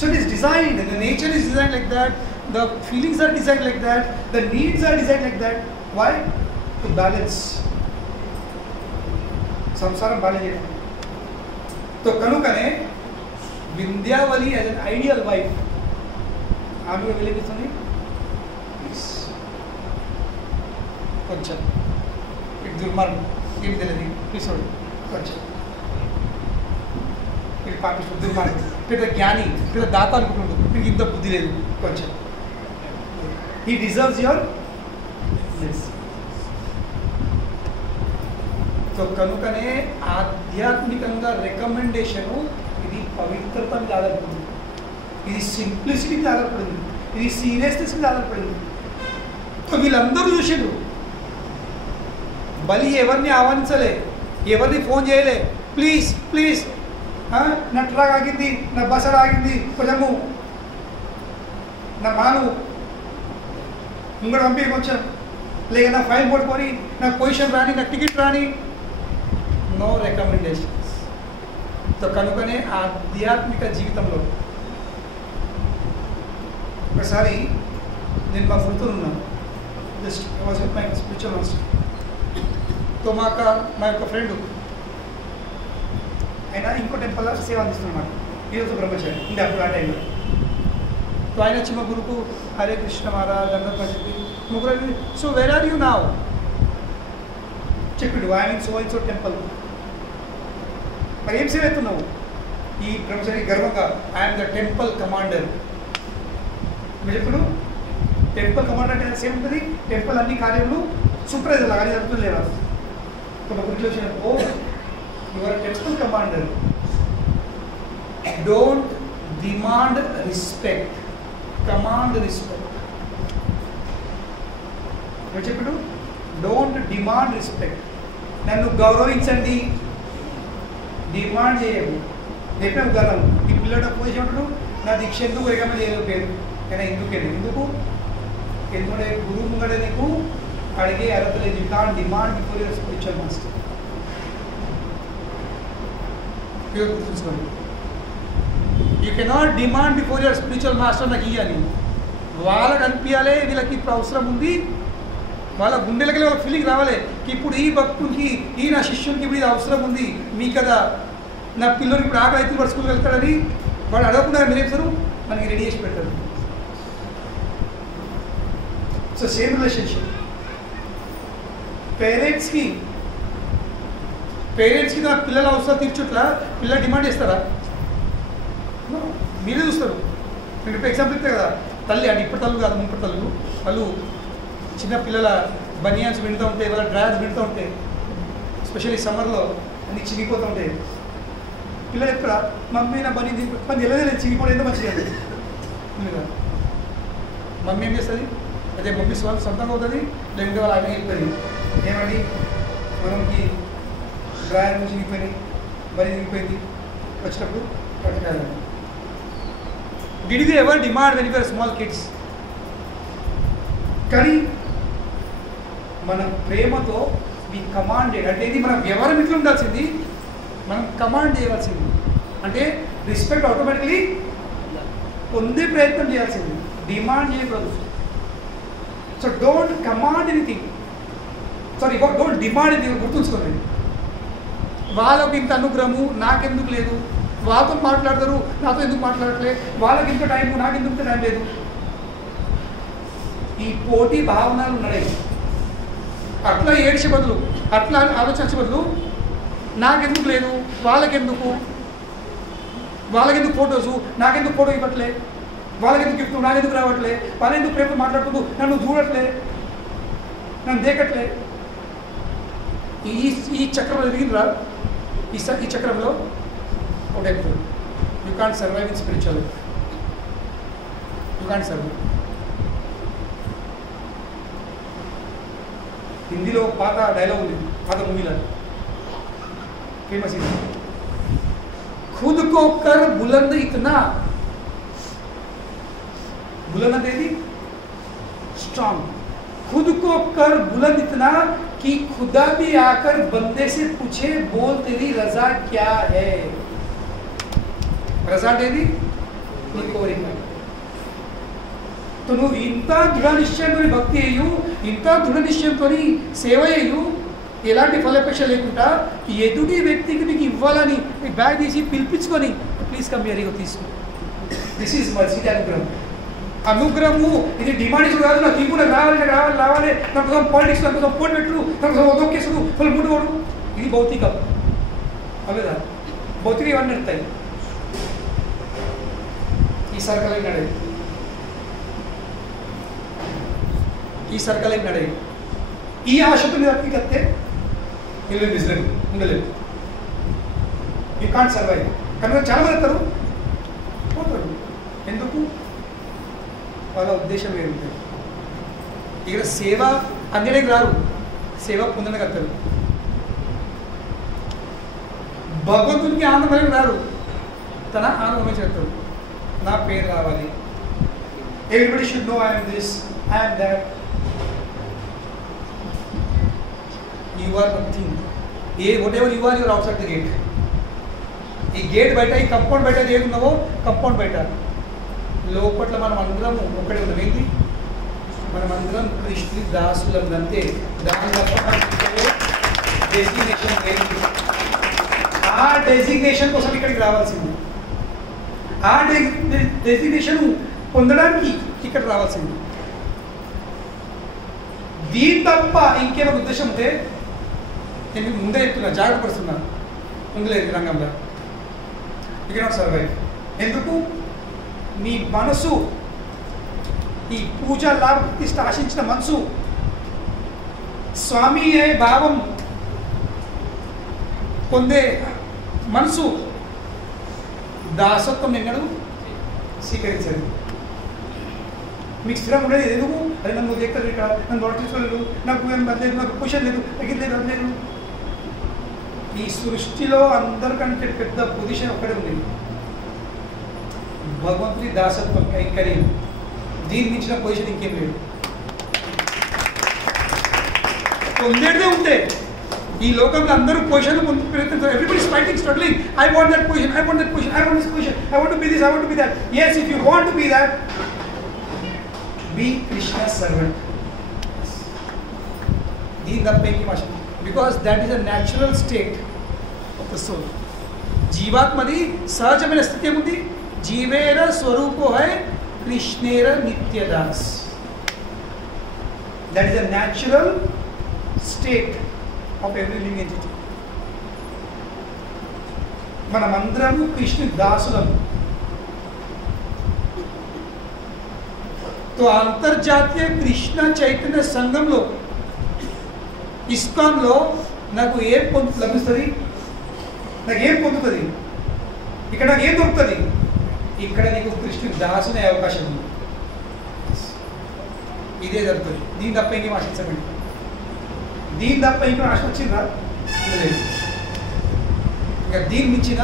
So it is designed, the nature is designed like that, the feelings are designed like that, the needs are designed like that. Why? To balance. సంసారం balance చేయడం. तो కనుకనే Vindhyavali as an ideal wife ఆమె వెలిగిస్తుంది. కొంచెం ఇటు దుర్మార్గం ఏం తెలియదు ఎపిసోడ్ కొంచెం ఇటు పాటిస్తూ దుర్మార్గం పెద్ద జ్ఞాని పెద్ద దాత అనుకుంటుండు. మీకు ఇంత బుద్ధి లేదు కొంచెం. He deserves your bless. So కనుకనే ఆధ్యాత్మికంగా రికమెండేషను ఇది పవిత్రత మీద ఆధారపడింది, ఇది సింప్లిసిటీ మీద ఆధారపడింది, ఇది సీరియస్నెస్ మీద ఆధారపడింది. సో వీళ్ళందరూ చూసిండ్రు. బలి ఎవరిని ఆహ్వానించలే, ఎవరిని ఫోన్ చేయలే, ప్లీజ్ ప్లీజ్ నా ట్రాక్ ఆగింది, నా బస్ ఆగింది, కొంచెము నా మాను ముంగడ పంపి కొంచెం, లేక నా ఫైల్ పడుకొని నా పొజిషన్ రాని, నా టికెట్ రాని. No recommendations. సో కనుకనే ఆధ్యాత్మిక జీవితంలో ఒకసారి నేను మా ఫుడ్తో ఉన్నాను, just was my spiritual master. తో మా యొక్క ఫ్రెండ్ ఆయన ఇంకో టెంపుల్లో సేవ అందిస్తున్నాడు. ఈరోజు బ్రహ్మచారి ఉండే అప్పుడు ఆ టైంలో. సో ఆయన వచ్చి మా గురుకు హరే కృష్ణ మహారాజ్ అందరూ చెప్పి ముగ్గురు. So where are you now చెప్పిండు. I'm in so and so temple. మరి ఏం సేవ అవుతున్నావు? ఈ బ్రహ్మచారి గర్వంగా ఐఎమ్ ద టెంపుల్ కమాండర్. మీరు చెప్పుడు టెంపుల్ కమాండర్ అంటే సేమ్ ఉంటుంది. టెంపుల్ అన్ని కార్యములు సూపర్వైజర్ లాగా జరుగుతుంది లేదా? సో మా గురించి వచ్చిన ఓ you are temple commander, don't demand respect, command respect. what cheppudu? Don't demand respect. nannu gauраవించండి, డిమాండ్ చేయవు. చెప్పిన ఉదాహరణ, ఈ పిల్లడు పోయి ఉంటాడు, నా దీక్ష ఎందుకు రికమెండ్ చేయలేకపోయారు కానీ ఎందుకు ఎందుకంటే గురువు ముంగడే నీకు అడిగే అర్హత లేదు. You can't demand before your spiritual master. గుర్తుంచుకోండి, you cannot demand before your spiritual master నాకు ఇయ్యాలి. వాళ్ళకి అనిపించాలి వీళ్ళకి ఇప్పుడు అవసరం ఉంది, వాళ్ళ గుండెలకి వాళ్ళ ఫీలింగ్ రావాలి ఇప్పుడు ఈ భక్తునికి, ఈ నా శిష్యునికి ఇప్పుడు ఇది అవసరం ఉంది. మీ కదా నా పిల్లలకి ఇప్పుడు ఆకలి అయితే వాడు స్కూల్కి వెళ్తాడని వాడు అడగకుండా మీరేం సార్ మనకి రెడీ చేసి పెట్టారు. So same relationship. పేరెంట్స్కి నా పిల్లల అవసరం తీర్చుట్లా పిల్లలు డిమాండ్ చేస్తారా? మీరే చూస్తారు. నేను ఇప్పుడు ఎగ్జాంపుల్ ఇస్తే కదా, తల్లి అంటే ఇప్పుడు తల్లు కాదు ముప్పటి తల్లు, వాళ్ళు చిన్న పిల్లల బనియాన్స్ వింటూ ఉంటాయి, వాళ్ళ డ్రాస్ వింటూ ఉంటాయి, ఎస్పెషల్లీ సమ్మర్లో అన్ని చినిగిపోతూ ఉంటాయి. పిల్లలు ఎక్కడ మమ్మీ నా బని పని వెళ్ళలేదు, చినిగిపోవడం ఎంత మంచిగా మమ్మీ ఏం చేస్తుంది? అదే మమ్మీ సొంతంగా అవుతుంది, లేకుంటే వాళ్ళ ఆయన వెళ్తుంది. ఏమని మనకి డ్రాయర్ నుంచి దిగిపోయింది, బని దిగిపోయింది, వచ్చినప్పుడు పట్టుకెళ్ళాలి. Did you ever demand when you are small kids? కానీ మనం ప్రేమతో వి కమాండెడ్ అంటే ఇది మన వ్యవహారం ఇట్లా ఉండాల్సింది, మనం కమాండ్ చేయవలసింది. అంటే రెస్పెక్ట్ ఆటోమేటిక్లీ పొందే ప్రయత్నం చేయాల్సింది, డిమాండ్ చేయకూడదు. So don't command anything, sorry don't demand anything. గుర్తుంచుకోండి, వాళ్ళకి ఇంత అనుగ్రహము నాకెందుకు లేదు, వాళ్ళతో మాట్లాడతారు నాతో ఎందుకు మాట్లాడట్లేదు, వాళ్ళకి ఇంత టైము నాకు ఎందుకు టైం లేదు. ఈ పోటీ భావనలు ఉన్నాయి. అట్లా ఏడ్చే బదులు, అట్లా ఆలోచించే బదులు నాకెందుకు లేదు, వాళ్ళకెందుకు ఫోటోసు, నాకెందుకు ఫోటో ఇవ్వట్లే, వాళ్ళకెందుకు గిఫ్ట్, నాకెందుకు రావట్లే, వాళ్ళెందుకు ప్రేమ మాట్లాడుతూ నన్ను చూడట్లే, నన్ను దేకట్లే. ఈ చక్రంలో ఎదిగినరా, ఈ చక్రంలో ఒకటి ఎక్కువ. You can't survive in spiritual life. You can't survive. హిందీలో పాత డైలాగ్ ఉంది, పాత మూవీలో फेमस है, खुद को कर बुलंद इतना, बुलंद देती स्ट्रांग, खुद को कर बुलंद इतना कि खुदा भी आकर बंदे से पूछे बोल तेरी रजा क्या है. रजा दे दी तो నువ్వు ఇంత దృఢ నిశ్చయంతో భక్తి అయ్యు, ఇంత దృఢ నిశ్చయంతో సేవ అయ్యు, ఎలాంటి ఫలాపేక్ష లేకుండా ఎదుటి వ్యక్తికి నీకు ఇవ్వాలని బ్యాగ్ తీసి పిలిపించుకొని ప్లీజ్ కమ్ హియర్ ఇగో తీసుకో. దిస్ ఈజ్ మర్సీ, అనుగ్రహం. అనుగ్రహము ఇది డిమాండ్ కాదు. నాకు ఇంకూ నాకు రావాలి, నాకు కోసం పాలిటిక్స్, నాకు కోసం పోటీ పెట్టు, నాకు కోసం ఒదొక్కేసుడు, వాళ్ళు ముట్టుకోడు. ఇది భౌతికం అవేదా, భౌతిక ఇవన్నీ నడుతాయి. ఈ సర్కల్ నడే, ఈ సర్కల్ నడే. ఈ ఆశతో మీరు అప్పికత్తే బిజినెస్ ఉండలేదు. You can't survive. కనుక చాలా మంది వస్తారు, పోతారు. ఎందుకు? వాళ్ళ ఉద్దేశం ఏమిటంటే ఇక్కడ సేవ అందడానికి రారు, సేవ పొందడానికి వస్తారు. భగవంతునికి ఆనందం రారు, తన ఆనందమే చేస్తారు. నా పేరు రావాలి, everybody should know I'm this, I'm that. You are nothing. Whatever you are outside the gate. ఈ గేట్ బయట, ఈ కంపౌండ్ బయట ఏది ఉన్నావో కంపౌండ్ బయట, లోపట్ల మనం అందరం ఒక్కడే ఉన్నాం. ఏంటి? మనం అందరం కృష్ణుడి దాసులం అంతే. దాని డెసిగ్నేషన్ ఏంటి? ఆ డెసిగ్నేషన్ కోసం ఇక్కడికి రావాల్సింది, ఆ డెసిగ్నేషన్ పొందడానికి ఇక్కడ రావాల్సింది. దీని తప్ప ఇంకేమైనా ఉద్దేశం ఉంటే నేను ముందే చెప్తున్నా, జాగ్రత్త పడుతున్నా, ఉండలేదు ఈ రంగంలో. You cannot survive. ఎందుకు? మీ మనసు, ఈ పూజ లాభ ప్రతిష్ట ఆశించిన మనసు, స్వామి అనే భావం పొందే మనసు దాసత్వం ఎన్నడూ స్వీకరించదు. మీకు స్థిరం ఉండేది ఎందుకు? అది నన్ను ఎక్కలేదు, ఇక్కడ నన్ను దొర తీసుకోలేదు, నాకు ఏం బదలేదు, నాకు పొజిషన్ లేదు, తగ్గిలేదు, అది లేదు. ఈ సృష్టిలో అందరికంటే పెద్ద పొజిషన్ ఒక్కడే ఉంది, భగవంతుడి దాసత్వం. కైంకర్యం, దీని మించిన పొజిషన్ ఇంకేం లేదు. పొందేదే ఉంటే ఈ లోకంలో అందరూ పొజిషన్లు పొందే ప్రయత్నిస్తారు. Everybody is fighting, struggling. I want that position, I want that position, I want this position, I want to be this, I want to be that. yes, if you want to be that, be Krishna's servant. దీని తప్పేంటి భాష, because that is a natural state of the soul. జీవాత్మది సహజమైన స్థితి ఏముంది? జీవేర స్వరూపో హై కృష్ణేర నిత్యదాస్. That is a natural state of every living entity. మనమందరము కృష్ణుడి దాసులము. तो అంతర్జాతీయ కృష్ణ చైతన్య సంఘంలో, ఇస్కాన్లో నాకు ఏం లభిస్తుంది? నాకు ఏం పొందుతుంది? ఇక్కడ నాకు ఏం దొరుకుతుంది? ఇక్కడ నీకు కృష్ణుడి దాసునే అవకాశం ఉంది. ఇదే జరుగుతుంది. దీని తప్ప ఇంకేం ఆశించకండి. దీని తప్ప ఇంకో ఆశ వచ్చిందా? లేదు. ఇక దీని మించిన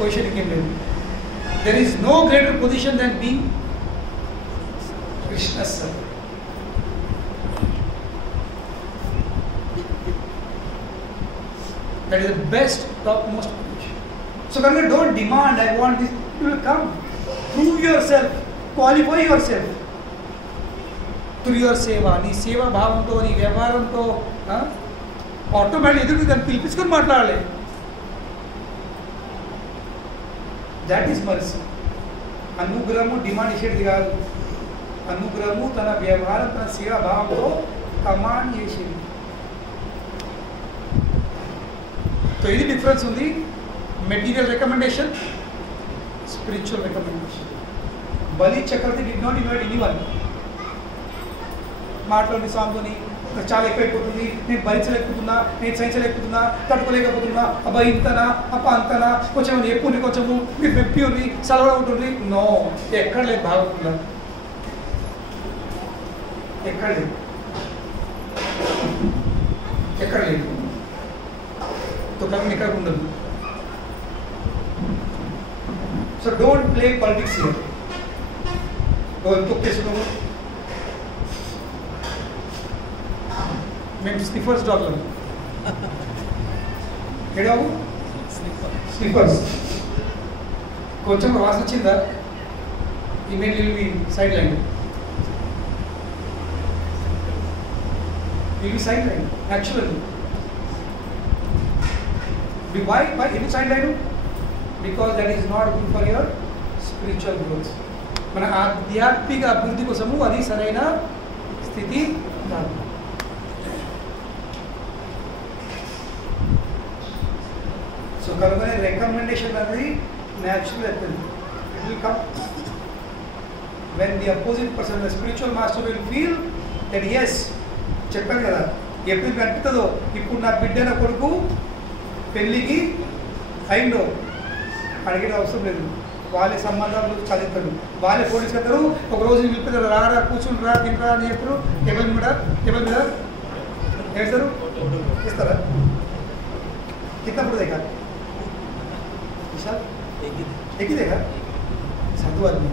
పొజిషన్ ఇంకేం లేదు. There is no greater position than being Krishna's servant. That is the best, topmost position. So don't demand, I want this. You will come. Prove yourself. Qualify yourself. Through your seva. నీ సేవా భావంతో, నీ వ్యవహారంతో ఆటోమేటిక్ ఎదురు దాన్ని పిలిపించుకొని మాట్లాడాలి. That is mercy. అనుగ్రహము డిమాండ్ ఇచ్చేది కాదు. అనుగ్రహము తన వ్యవహారం, తన సేవా భావంతో కమాండ్ చేసేది. సో ఇది డిఫరెన్స్ ఉంది, మెటీరియల్ రికమెండేషన్, స్పిరిచువల్ రికమెండేషన్. బలి చక్రవర్తి డిడ్ నాట్ ఇన్వైట్ ఎనీవన్. మాటలోని సాంగ్ని చాలా ఎక్కువైపోతుంది, నేను భరించలేకపోతున్నా, నేను సహించలేకపోతున్నా, తట్టుకోలేకపోతున్నా, అబ్బా ఇంతనా, అబ్బా అంతనా, కొంచెం ఎక్కువ కొంచెము మీరు మెప్పి ఉంది, సలవా ఉంటుంది. నో, ఎక్కడ లేదు బాగుంటుందా, ఎక్కడ లేదు, ఎక్కడ లేదు. తుకారం ఎక్కడ ఉండదు. So don't play politics here. తొక్కేసుకోము. మేము స్నిఫర్స్ డాగ్లం. ఏడావు స్నిఫర్స్. కొంచెం వాసన వచ్చిందా, immediately will be sideline. Will be sideline actually. Why ఎందుకు sideline? Because that is not good for your spiritual growth. మన ఆధ్యాత్మిక అభివృద్ధి కోసము అది సరైన స్థితి కాదు. సో కనుక రికమెండేషన్ అనేది న్యాచురల్ అవుతుంది. It will come when the opposite person, the spiritual master will feel that yes, చెప్పాను కదా, ఎప్పుడు అనిపిస్తుందో ఇప్పుడు నా బిడ్డ నా కొడుకు పెళ్ళికి అయిందో అడిగిన అవసరం లేదు. వాళ్ళే సంబంధాలు చదువుతారు, వాళ్ళే పోలీసు వెళ్తారు. ఒకరోజు పిలుపుతారు, రారా కూర్చుని రా తినరా అని చెప్తారు. టేబుల్ మీద వేస్తారు, ఇస్తారా? కిందప్పుడు దగ్గర ఎక్కిదేగా చదువు అది.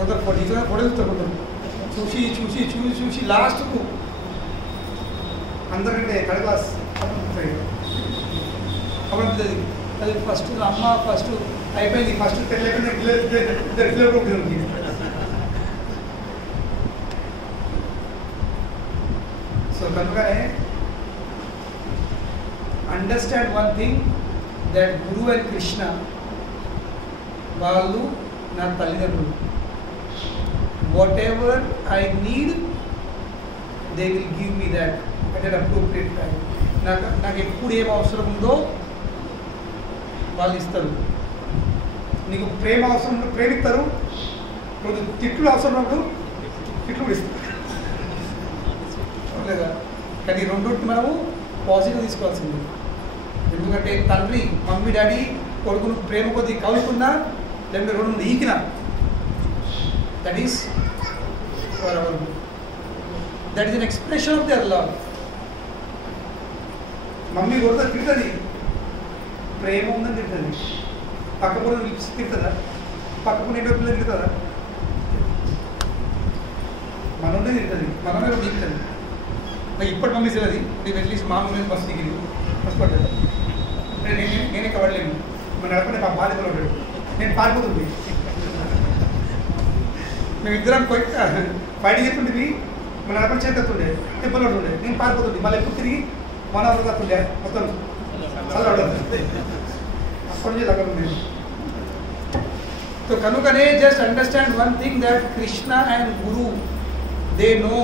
కొందరు ఫోటో చూస్తారు, కొందరు చూసి చూసి చూసి చూసి లాస్ట్కు అందరికంటే థర్డ్ క్లాస్ అప్పుడు అది ఫస్ట్ అమ్మ ఫస్ట్ అయిపోయింది, ఫస్ట్ తెలియకుండా. సో కనుకనే understand one thing, that Guru and Krishna వాళ్ళు నా తల్లిదండ్రులు. What ever I need they will give me that at an appropriate time. నాకు ఎప్పుడు ఏం అవసరం ఉందో వాళ్ళు ఇస్తారు. నీకు ప్రేమ అవసరం ఉన్నప్పుడు ప్రేమిస్తారు, తిట్లు అవసరం ఉన్నప్పుడు తిట్లు కూడా ఇస్తారు లేదా? కానీ రెండుకి మనము పాజిటివ్ తీసుకోవాల్సింది. ఎందుకంటే తండ్రి మమ్మీ డాడీ కొడుకును ప్రేమ కొద్ది కలుపుకున్నా లేకపోతే రెండు ఈకినా, that is for our, that is an expression of their love. Mummy కొడుతా తిడుతుంది, ప్రేమ ఉందని తిడుతుంది. పక్కపూర తిడుతుందా? పక్కపూర ఎన్నో పిల్లలు తిడుతుందా? మనోనే తిడుతుంది, మనమే కూడా తిడుతుంది. నాకు ఇప్పటి మమ్మీ తెలియదు, నేను అట్లీస్ట్ మా మమ్మీ బస్ దిగింది, బస్ పడ్డాడు. నేనే కవడలేను, మన నడపడే మా బాధ్యతలో ఉంటాడు. నేను పారిపోతుంది, మేమిద్దరం బయట చెప్తుండేవి, మన నడపడి చేతుండే దెబ్బలు ఉంటుండే. నేను పారిపోతుంది, మళ్ళీ ఎప్పుడు తిరిగి 1 hour అవుతుండే మొత్తం చల్లడం. అప్పటి నుంచి దగ్గర ఉండేది. సో కనుకనే just understand one thing, that Krishna and Guru they know.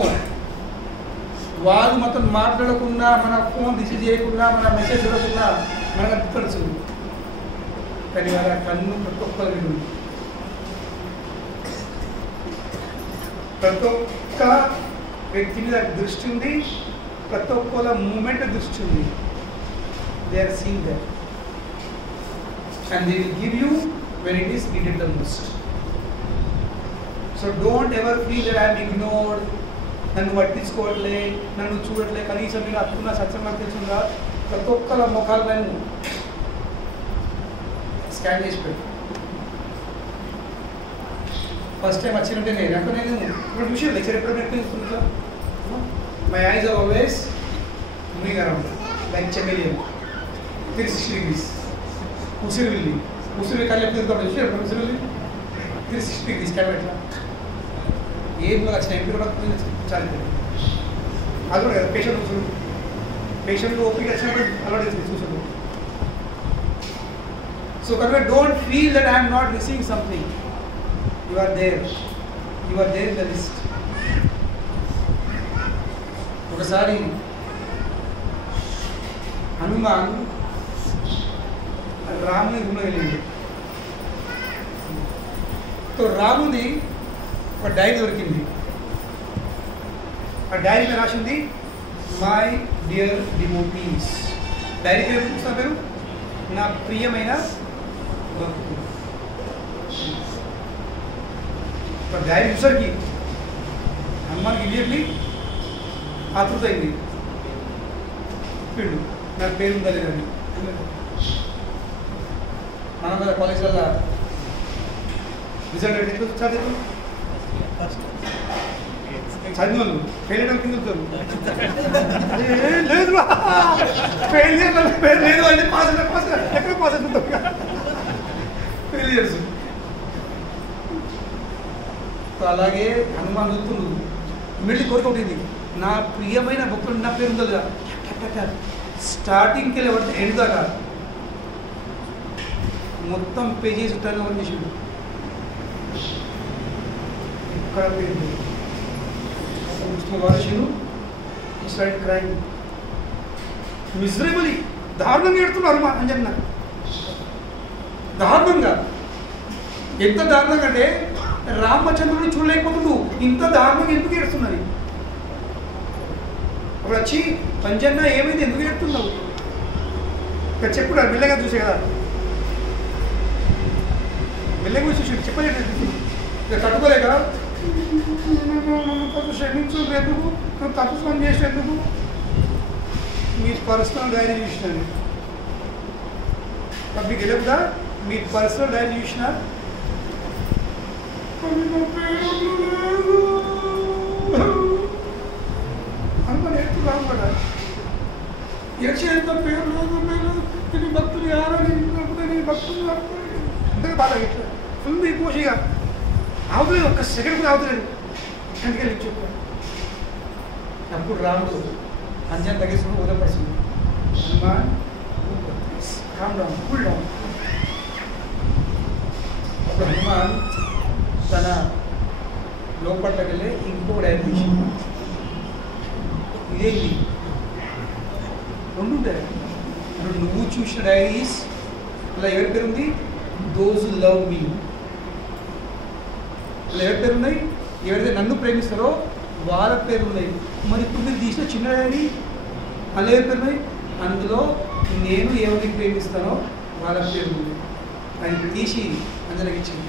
వాళ్ళు మొత్తం మాట్లాడకుండా, మన ఫోన్ రిసీవ్ చేయకుండా, మన మెసేజ్ చూడకుండా మనకు తెలుసు. కానీ వాళ్ళ కన్ను ప్రతి ఒక్కరు, ప్రతి ఒక్క వ్యక్తి మీద దృష్టి ఉంది, ప్రతి ఒక్కళ్ళ మూమెంట్ దృష్టి ఉంది. They are seeing that and they will give you when it is needed the most. So don't ever feel that I'm ignored, నన్ను పట్టించుకోవట్లే, నన్ను చూడట్లే, కనీసం నేను అట్టుకున్న సత్సంగా తెలుసుందా. ప్రతి ఒక్కళ్ళ ముఖాలను స్కాన్ చేసి పెట్టు. ఫస్ట్ టైం వచ్చినట్టే నేను అంటే నేను ఇప్పుడు చూసి లెక్చర్ ఎప్పుడు నేర్పిస్తుంటా. My eyes are always moving around like chameleon, 360 degrees. उसी काले अपने तो बच्चे अपने उसी में 360 degrees क्या बैठा ये लोग अच्छा है फिर बात चलते हैं आलू है पेशेंट को ओपी अच्छा है अलग है सुसु so don't feel that I am not receiving something. You are there in the list. ఒకసారి హనుమాన్ రాముని రూమ్లో వెళ్ళింది. రాముది ఒక డైరీ దొరికింది. ఆ డైరీ మీద రాసింది మై డియర్ డివోటీస్. డైరీ పేరు పుస్తకం పేరు నా ప్రియమైన భక్తులు. ఒక డైరీ చూసరికి హనుమాన్కి ఇమీడియట్లీ ఆతృత అయింది. చెప్పిండు నాకు పేరు ఉందా లేదని. మనం కదా కాలేజీలలో రిజల్ట్ ఎట్లా చదివారు చదివిన వాళ్ళు ఫెయిల్ అయ్యడం కింద లేదు ఫెయిల్ పేరు లేదు అంటే పాస్ ఎక్కడ పాస్ అవుతుంటాం ఫెయిలియర్స్. అలాగే హనుమాన్ చదువుతున్నాడు. ఇమీడియట్లీ కోరిక ఉంటుంది నా ప్రియమైన భక్తులు నా పేరు ఉందో లేదా. స్టార్టింగ్కి వెళ్ళి పడితే ఎండ్ దాకా మొత్తం పేజెస్ టర్న్ ఓవర్ చేసిండు. ఇక్కడ పేరు వారసులు స్టార్ట్ క్రైమ్ మిజరబుల్లీ దారుణంగా ఎడుతున్నారు మా అంజన్న. దారుణంగా ఎంత దారుణంగా అంటే రామచంద్రుడిని చూడలేకపోతుండు. ఇంత దారుణంగా ఎందుకు ఏడుతున్నది? అప్పుడు వచ్చి అంజన్న ఏమైంది ఎందుకు ఏడుతున్నావు ఇక్కడ చెప్పురా మెల్లగా చూసే కదా. మెల్లగా చూసి చెప్పలేదు ఇక తట్టుకోలేక క్షమించు ఎందుకు నువ్వు తప్పు పని చేసేందుకు మీ పర్సనల్ డైరీ చూసినాను. మీకు వెళ్ళకుండా మీ పర్సనల్ డైరీ చూసిన అనుకుని ఎత్తు రాకుండా ఎక్షన్ పేరు లేదు నీ భక్తులు ఎవరని నీ భక్తులు అంతే బాధ ఫుల్ కోసిగా ఆవులేదు. ఒక్క సెకండ్ కూడా ఆవుతలేదు. అందుకే చెప్పు. అప్పుడు రాముడు అంజన్ తగ్గిస్తున్న ఉదయపడుతుంది. Hanuman calm down cool down. అప్పుడు హనుమాన్ తన లోపట్లోకి వెళ్ళి ఇంకో డైరీ తీసింది. ఇదేంటి రెండు ఉంటాయి. నువ్వు చూసిన డైరీస్ ఇలా ఎవరి పేరు ఉంది దోస్ లవ్ మీ. ఇలా ఎవరి పేరు ఉన్నాయి ఎవరైతే నన్ను ప్రేమిస్తారో వాళ్ళ పేరు ఉన్నాయి. మరి ఇప్పుడు మీరు తీసిన చిన్న డైరీ అలా ఎవరి పేరు ఉన్నాయి అందులో నేను ఎవరిని ప్రేమిస్తానో వాళ్ళ పేరు ఉంది. అది తీసి అందరికి ఇచ్చింది.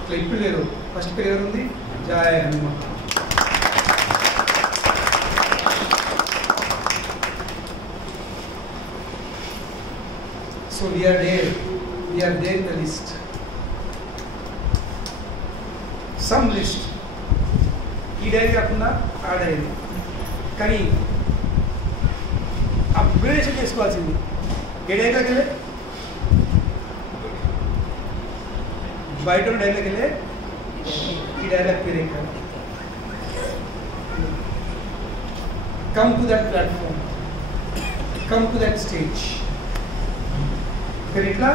ఇట్లా ఇప్పుడు లేదు. ఫస్ట్ పేరు ఎవరు ఉంది జయ Hanuman. So we are there in the list. Some list. ఈ డైరీ కాకుండా ఆ డైరీ. కానీ అప్గ్రేడేషన్ చేసుకోవాల్సింది ఏ డైరీలోకి వెళ్ళే బయట డైరీలోకి వెళ్ళే ఈ డైరీలోకి పేరు ఎక్కాలి. Come to that platform. Come to that stage. ఇట్లా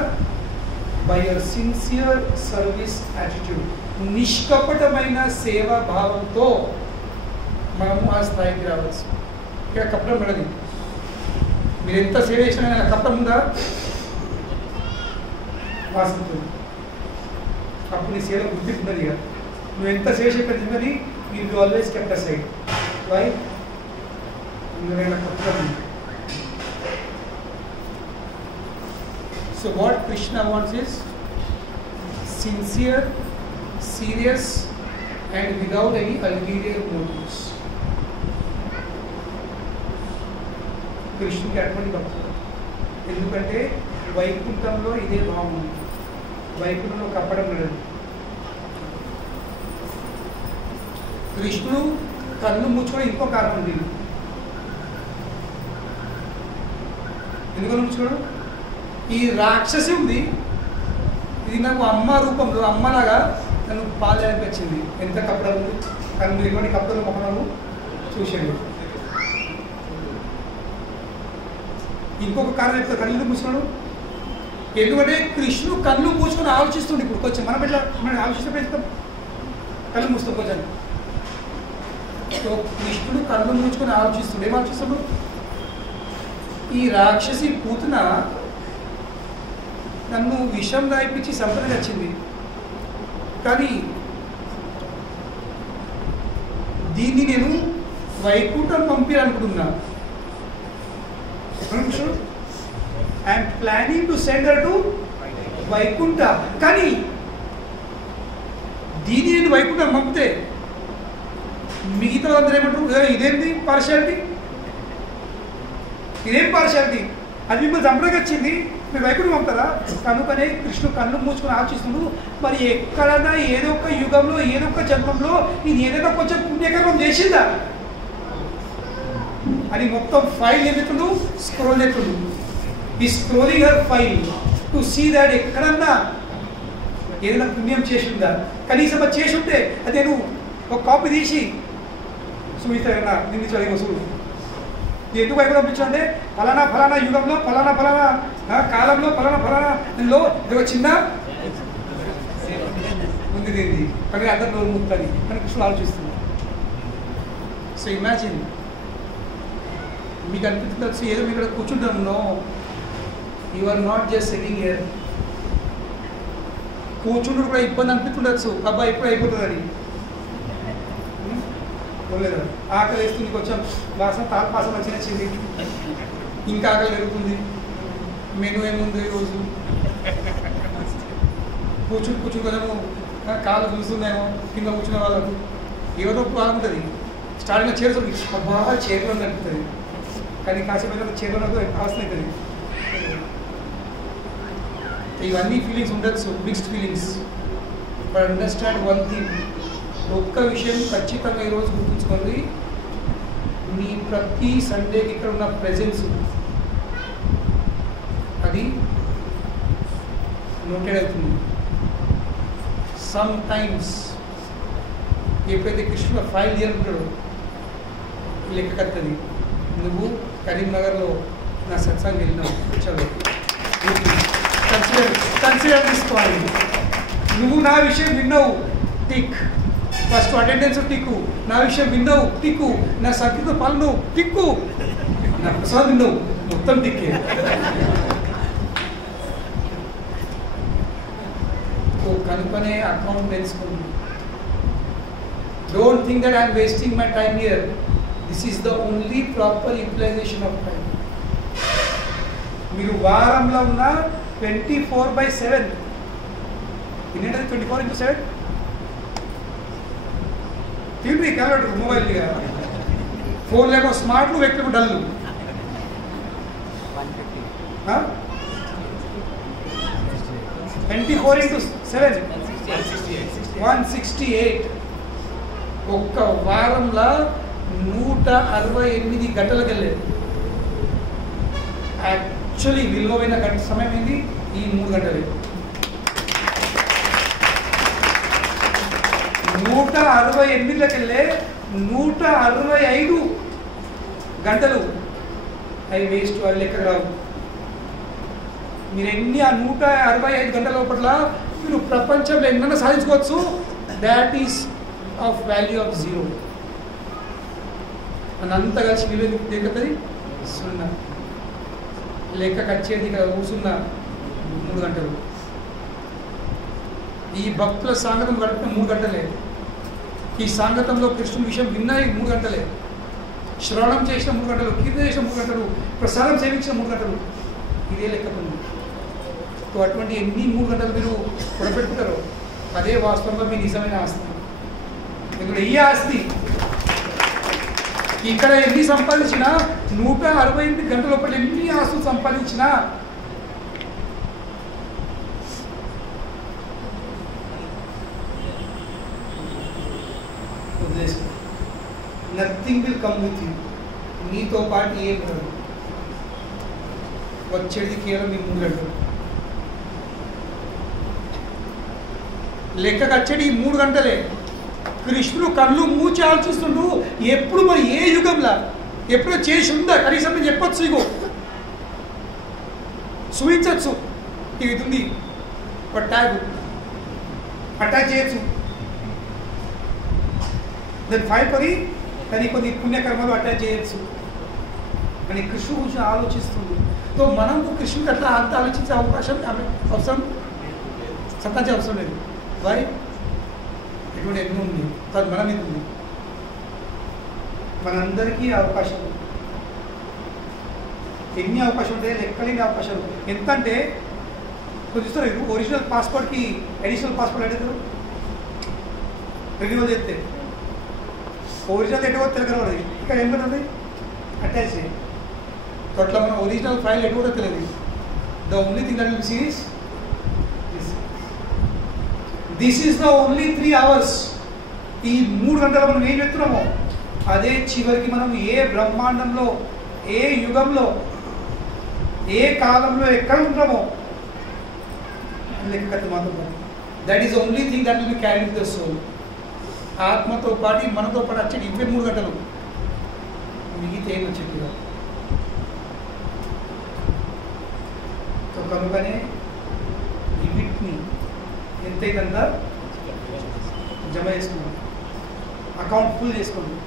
by your sincere service attitude నిష్కపటమైన సేవా భావంతో మనము ఆ స్థాయికి రావచ్చు. ఇక్కడ కపటం పడది. మీరు ఎంత సేవ చేసినా కపటం ఉందా వాస్తుంది. అప్పుడు నీ సేవ గుర్తింపు ఉన్నది. ఇక నువ్వు ఎంత సేవ చెప్పేది కానీ you always kept aside. Why నువ్వేనా కపటం ఉంది. So what Krishna wants is sincere, serious and without any ulterior motives. కృష్ణుడికి అటువంటి భక్తులు. ఎందుకంటే వైకుంఠంలో ఇదే భావం ఉంది. వైకుంఠంలో కప్పడం లేదు. కృష్ణుడు కన్ను మూచుకోవడం ఇంకో కారణం ఉంది. ఎందుకని మూచుకోవడం ఈ రాక్షసి ఉంది ఇది నాకు అమ్మ రూపంలో అమ్మలాగా నన్ను పాలు అనిపించింది. ఎంత కప్పడం ఉంది కన్ను ఇటువంటి కప్పలు మొహము చూసాడు. ఇంకొక కారణం చెప్తా కళ్ళు మూసుకున్నాడు. ఎందుకంటే కృష్ణుడు కళ్ళు మూసుకొని ఆలోచిస్తుండే. ఇప్పుడు కొంచెం మనం ఎట్లా మనం ఆలోచిస్తే పెంచుతాం కళ్ళు మూస్తాం కొంచెం సో కృష్ణుడు కళ్ళు మూసుకొని ఆలోచిస్తుడు. ఏం ఆలోచిస్తుడు? ఈ రాక్షసి పూతన నన్ను విషం రాయిపించి సంపదకి వచ్చింది, కానీ దీన్ని నేను వైకుంఠం పంపించాలనుకుంటున్నా. I'm planning to send her to Vaikuntha. కానీ దీన్ని నేను వైకుంఠం పంపితే మిగతా వాళ్ళందరూ ఏమంటారు, ఇదేంటి పార్షాలిటీ, ఇదేం పార్షాలిటీ, అది మిమ్మల్ని చంపడానికి వచ్చింది, మీరు వైకుంఠం పంపుతారా? కనుకనే కృష్ణుడు కళ్ళు మూసుకొని ఆలోచిస్తున్నాడు, మరి ఎక్కడన్నా ఏదో ఒక యుగంలో ఏదో ఒక జన్మంలో నేను ఏదైనా కొంచెం పుణ్యకర్మం చేసిందా అని మొత్తం ఫైల్ ఏమవుతుండు, స్క్రోల్ చేస్తుండు. ఈ scrolling her file to see that ఎక్కడన్నా ఏదైనా పుణ్యం చేసిందా, కనీసం అది చేసి ఉంటే అది నేను ఒక కాపీ తీసి చూపిస్తానన్నా నిన్ను చదివి వసూలు. ఎందుకు వైపు పంపించంటే ఫలానా ఫలానా యుగంలో ఫలానా ఫలానా కాలంలో ఫలానా ఫలానాలో ఇది ఒక చిన్న ఉంది దీనిది, కానీ అందరు నోరు ముక్తుంది అని కృష్ణుడు ఆలోచిస్తుంది. సో ఇమాజిన్, మీకు అనిపిస్తుంది ఏదో మీరు ఇక్కడ కూర్చుంటాము, you are not just sitting here. కూర్చుంటూ కూడా ఇబ్బంది అనిపిస్తుండొచ్చు, అబ్బా ఇప్పుడు అయిపోతుందని. ఆకలి వేస్తుంది, కొంచెం వాసన తాల్పాసం వచ్చింది, ఇంకా ఆకలి పెరుగుతుంది, మెను ఏముంది ఈరోజు, కూర్చుని కొంచెము కాళ్ళు చూస్తుందేమో కింద కూర్చునే వాళ్ళకు ఏదో బాగుంటుంది. స్టార్టింగ్లో చేరుతుంది, అబ్బా చేరులో అనిపిస్తుంది, కానీ కాసేపు చేరులో అవసరం అవుతుంది. ఇవన్నీ ఫీలింగ్స్ ఉండొచ్చు, mixed feelings. But understand one thing, ఒక్క విషయం ఖచ్చితంగా ఈరోజు గుర్తుంచుకోండి, మీ ప్రతి సండేకి ఇక్కడ ఉన్న ప్రెజెన్స్ అది నోటెడ్ అవుతుంది. సమ్ టైమ్స్ ఎప్పుడైతే కృష్ణుడు ఫైల్ చేయాలంటాడో లెక్క కత్తది. నువ్వు కరీంనగర్లో నా సత్సంగం వెళ్ళినావు, చదువు కన్సిడర్ తీసుకోవాలి. నువ్వు నా విషయం విన్నావు, టిక్. ఫస్ట్ అటెండెన్స్ టిక్కు, నా విషయం విన్నావు టిక్కు, నా సత్యతో పాలన టిక్కు, నా ప్రసాద్ విన్నావు మొత్తం టిక్కే. కనుకనే అకౌంట్ తెలుసుకోండి. Don't think that I'm wasting my time here. This is the only proper utilization of time. మీరు వారంలో ఉన్న 24/7 ఏంటంటే 24/7 తిండి కలవడు మొబైల్ ఫోన్ లేక స్మార్ట్లు వ్యక్తులు డల్లు 24/7 168. ఒక్క వారంలో 168 గంటలకు వెళ్ళేది. యాక్చువల్లీ విలువైన గంట సమయం ఏంది? ఈ 3 గంటలే. 168లకు వెళ్ళే 165 గంటలు అవి వేస్ట్, వాళ్ళు లెక్క రావు. మీరు ఎన్ని ఆ 165 గంటల లోపల మీరు ప్రపంచంలో ఎన్నైనా సాధించుకోవచ్చు. That is of value of 0. అనంతా కలిసి విలువ దిగుతుంది 0. లెక్క కచ్చేది ఇక్కడ కూర్చున్న 3 గంటలు. ఈ భక్తుల సాంగతం గడిపిన 3 గంటలే. ఈ సాంగతంలో కృష్ణుని విషయం విన్న 3 గంటలే. శ్రవణం చేసిన 3 గంటలు, కీర్తన చేసిన 3 గంటలు, ప్రసాదం సేవించిన 3 గంటలు. ఇదే లెక్కతుంది. సో అటువంటి ఎన్ని 3 గంటలు మీరు కూడబెట్టుకుంటారో అదే వాస్తవంగా మీ నిజమైన ఆస్తి. ఎందుకంటే ఈ ఆస్తి ఇక్కడ ఎన్ని సంపాదించినా 168 గంటల లోపల ఎన్ని ఆస్తులు సంపాదించినా nothing will come with you. మీతో పాటు ఏం రాదు, వచ్చేది కేవలం మీ 3 గంటలు. లెక్కకు వచ్చేది 3 గంటలే. కృష్ణుడు కళ్ళు మూచి ఆలోచిస్తుంటూ ఎప్పుడు మరి ఏ యుగంలో ఎప్పుడో చేసి ఉందా కనీసం నేను చెప్పొచ్చు, ఇగో చూపించచ్చు, ఇది ఉంది ట్యాగ్ అటాచ్ చేయొచ్చు, దాన్ని ఫైల్ కొని కానీ కొన్ని పుణ్యకర్మలు అటాచ్ చేయొచ్చు. కానీ కృష్ణుడు గురించి ఆలోచిస్తుంది. సో మనం కృష్ణుడికి అట్లా అంత ఆలోచించే అవకాశం అవసరం సంతాంచే అవసరం లేదు. వై ఎటువంటి ఎన్ని ఉంది కాదు మన మీద ఉంది. మనందరికీ అవకాశం ఎన్ని అవకాశం ఉంటాయి, లెక్కలేని అవకాశాలు. ఎంత అంటే కొంచెం చూస్తారు, ఒరిజినల్ పాస్పోర్ట్కి అడిషనల్ పాస్పోర్ట్ అడుగుతారు రెన్యువల్ చేస్తే. ఒరిజినల్ ఎటువో తెలియదు, ఇక్కడ ఏం ఉంటుంది అటాచ్ చేయాలి. సో అట్లా మనం ఒరిజినల్ ఫైల్ ఎటు కూడా తెలియదు. The only thing that will see is this is the only 3 hours. ఈ 3 గంటలు మనం ఏం చెప్తున్నామో అదే చివరికి మనం ఏ బ్రహ్మాండంలో, ఏ యుగంలో, ఏ కాలంలో ఎక్కడ ఉంటామో లెక్క మాత్రం. That is only thing that will be carry with the soul. ఆత్మతో పాటు మనతో పాటు వచ్చేది ఇవే 3 గంటలు, మిగతా ఏం వచ్చేది కాదు. సో కనుకనే వీటిని ఎంతైతుందా జమ చేసుకున్నాం, అకౌంట్ ఫుల్ చేసుకున్నాం.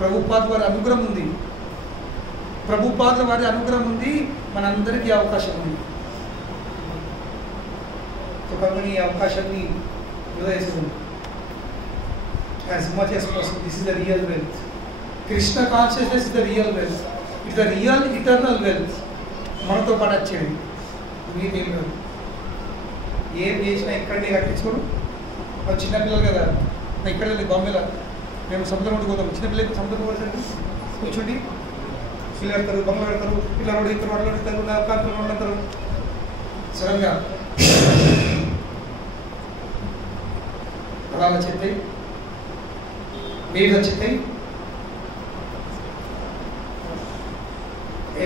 ప్రభుపాద వారి అనుగ్రహం ఉంది, ప్రభుపాద వారి అనుగ్రహం ఉంది, మనందరికీ అవకాశం ఉంది. సో కనుక ఈ అవకాశాన్ని వృధా చేసుకుంది. As much as possible. This is the real wealth. Krishna consciousness is the real wealth. It's the real eternal wealth. మనతో పాటు వచ్చేది మీదేం కాదు. ఏం చేసినా ఇక్కడనే కట్టించుకోరు. వాళ్ళు చిన్నపిల్లలు కదా, నేను ఇక్కడ లేదు బాంబేలో, మేము సముద్రం ఒడ్డుకు పోతాం. చిన్నపిల్లలకి సముద్రం పోతారు, కూర్చుండి పిల్లలు కడతారు, బంగ్లా కడతారు, పిల్లలు అడుగుతారు, వాళ్ళు అడుగుతారు, కాకులు వాళ్ళు అంటారు. సడన్గా అలా వచ్చేస్తాయి, వేడి వచ్చేస్తాయి,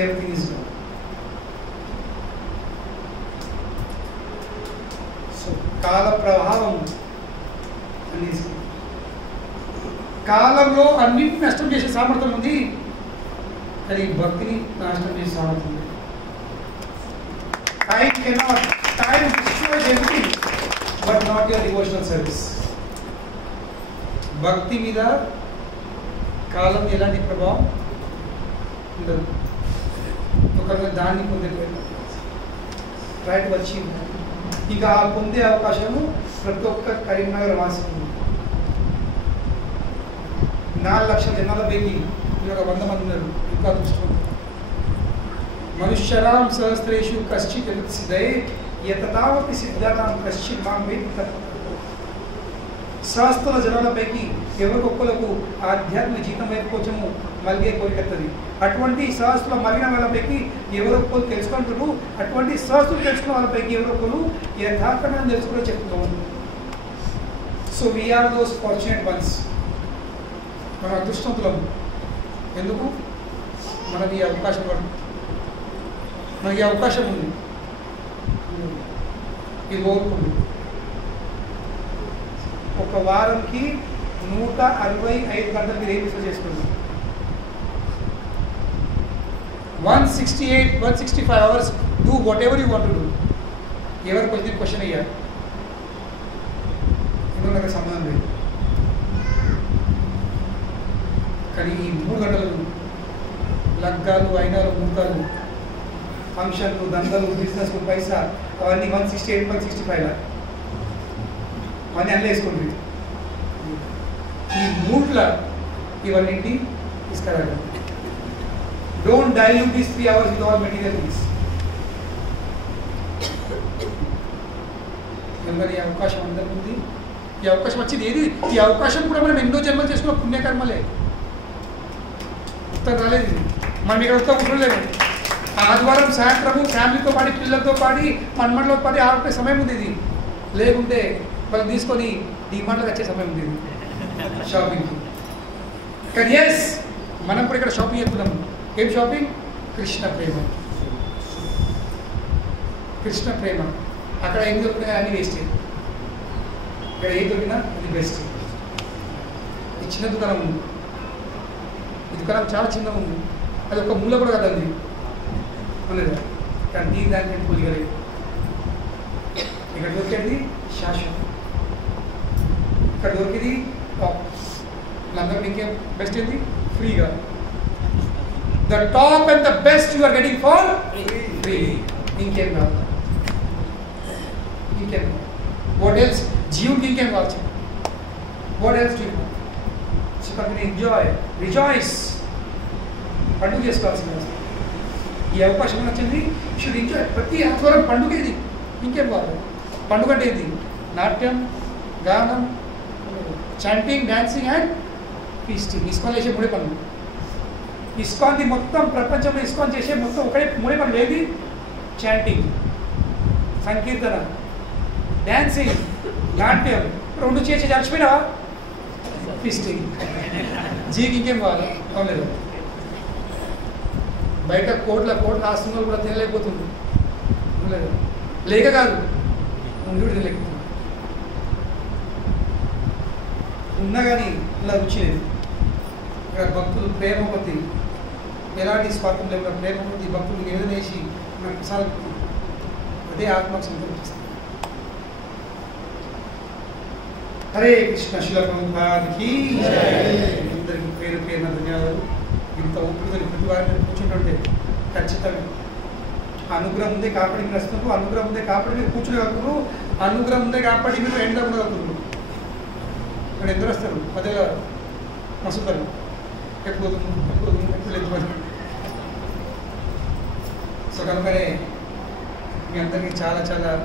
ఎవ్రీథింగ్ ఈజ్ గోన్. సో కాల ప్రభావం అనేది కాలంలో అన్నింటినీ నష్టం చేసే సామర్థ్యం ఉంది, కానీ భక్తిని నాశనం చేసే సామర్థ్యం ఉంది. Time destroys everything, but not your devotional service. భక్తి మీద కాలం ఎలాంటి ప్రభావం ఉండదు. ఒకవేళ దాన్ని పొందిపోయింది రైట్ వచ్చింది, ఇక ఆ పొందే అవకాశము ప్రతి ఒక్క కరీంనగర్ వాసికి ఉంది. 4 లక్షల జనాల పైకి ఒక 100 మంది ఉన్నారు. ఇంకా దృష్టి మనుష్యరాం సహస్రేషు కశ్చిత్ సిద్ధే యతతావతి సిద్ధానాం కశ్చిత్ మాం వేత్త. శాస్త్రాల జనాలపైకి ఎవరికొక్కలకు ఆధ్యాత్మిక జీతం వైపు కొంచెము మలిగే కోరికత్తది. అటువంటి శాస్త్రుల మలిగిన వాళ్ళపైకి ఎవరొక్కరు తెలుసుకుంటారు, అటువంటి శాస్త్రులు తెలుసుకున్న వాళ్ళపైకి ఎవరొక్కరు యథార్థమైన తెలుసుకుని చెప్తున్నాము. So we are those fortunate ones. మన అదృష్టవంతులము. ఎందుకు మనకి ఈ అవకాశం పడు, మనకి ఈ అవకాశం ఉంది, ఇది కోరుకుంది. ఒక వారంకి 165 గంటలు మీరు ఏం రిసర్చ్ చేసుకుంటారు? 168, 165 hours. Do whatever you want to do. ఎవరు క్వశ్చన్ అయ్యారు, ఎందుకు నాకు సంబంధం లేదు. కానీ ఈ 3 గంటలు లగ్గాలు, అయినాలు, ముహూర్తాలు, ఫంక్షన్లు, దందలు, బిజినెస్, పైసా, అవన్నీ 168, 165 అవన్నీ అన్నీ వేసుకోండి. ఈ 3 ఇవన్నింటి తీసుకురాగలరు. Don't dilute these 3 hours with all material things. ఈ అవకాశం అందరికీ ఉంది. ఈ అవకాశం వచ్చింది ఏది? ఈ అవకాశం కూడా మనం ఎన్నో జన్మలు చేసుకున్న పుణ్యకర్మలే. ఉత్తరం రాలేదు, మనం ఇక్కడ ఉత్తరం కూర్చోలేము. ఆదివారం సాయంత్రము ఫ్యామిలీతో పాటు, పిల్లలతో పాటు, మన్మడిలో పాటు ఆడుకునే సమయం ఉంది. ఇది లేకుంటే వాళ్ళు తీసుకొని డిమాండ్లకు వచ్చే సమయం ఉంది షాపింగ్కి. కానీ ఎస్, మనం కూడా ఇక్కడ షాపింగ్ చేస్తున్నాము. ఏం షాపింగ్? కృష్ణ ప్రేమ. కృష్ణ ప్రేమ. అక్కడ ఏం దొరికినా అన్ని వేస్ట్. ఇక్కడ ఏం దొరికినా అది బెస్ట్. ఈ చిన్న దుకాణం ఉంది, ఈ దుకాణం చాలా చిన్నగా ఉంది, అది ఒక మూల కూడా కదండి అనలేదా? కానీ దీని దాన్ని నేను కూలిగలేదు. ఇక్కడ దొరికేది శాశ్వతం, ఇక్కడ దొరికింది టాప్. వీళ్ళందరికీ ఇంకేం బెస్ట్ ఏంటి ఫ్రీగా the top and the best you are getting for free ఇంకేం కాదు ఇంకేం వాట్ ఎల్స్ జీవుడికి ఇంకేం కావచ్చు వాట్ ఎల్స్ డూ సో కాబట్టి ఎంజాయ్ రిజాయిస్ పండుగ చేసుకోవాల్సింది ఈ అవకాశం వచ్చింది షుడ్ ఎంజాయ్ ప్రతి ఆత్వరం పండుగ ఇది ఇంకేం కాదు పండుగ అంటే ఏంది నాట్యం గానం chanting dancing and feasting ISKCON చేసే మూడే పనులు ఇస్కాన్ది మొత్తం ప్రపంచంలో ఇస్కాన్ చేసే మొత్తం ఒకటే మూడే పనులు ఏది చాంటింగ్ సంకీర్తన డాన్సింగ్ నాట్యం రెండు చేసి చచ్చిపోయినావా ఫీస్టింగ్ జీకి ఇంకేం కావాలి అవునలేదు బయట కోట్ల ఆస్తున్న కూడా తినలేకపోతుంది లేదు లేక కాదు ఉండి తినలేకపోతుంది ఉన్నా కానీ ఇలా రుచి లేదు ఇక్కడ భక్తులు ప్రేమ కొద్ది ఎలాంటి స్వార్థం లేకుండా ప్రేమ కొద్ది భక్తులు నివేదనేసి మనకు ప్రసాదం అదే ఆత్మకు సంతృప్తిస్తుంది హరే కృష్ణ శిల ప్రభుపాదికి అందరికీ పేరు పేరున ధన్యవాదాలు ఇంత ఊపిరితో ప్రతి వారి కూర్చుంటుంటే ఖచ్చితంగా అనుగ్రహం ఉందే కాబట్టి మీరు వస్తున్నారు అనుగ్రహం ఉందే కాబట్టి మీరు కూర్చోగలుగుతున్నారు అనుగ్రహం ఉందే కాబట్టి మీరు ఎండ ఉండగలుగుతున్నారు ఇక్కడ ఎందరు వస్తారు అదే మసుతారు ఎప్పుడు లేదు సో కనుకనే మీ అందరికీ చాలా చాలా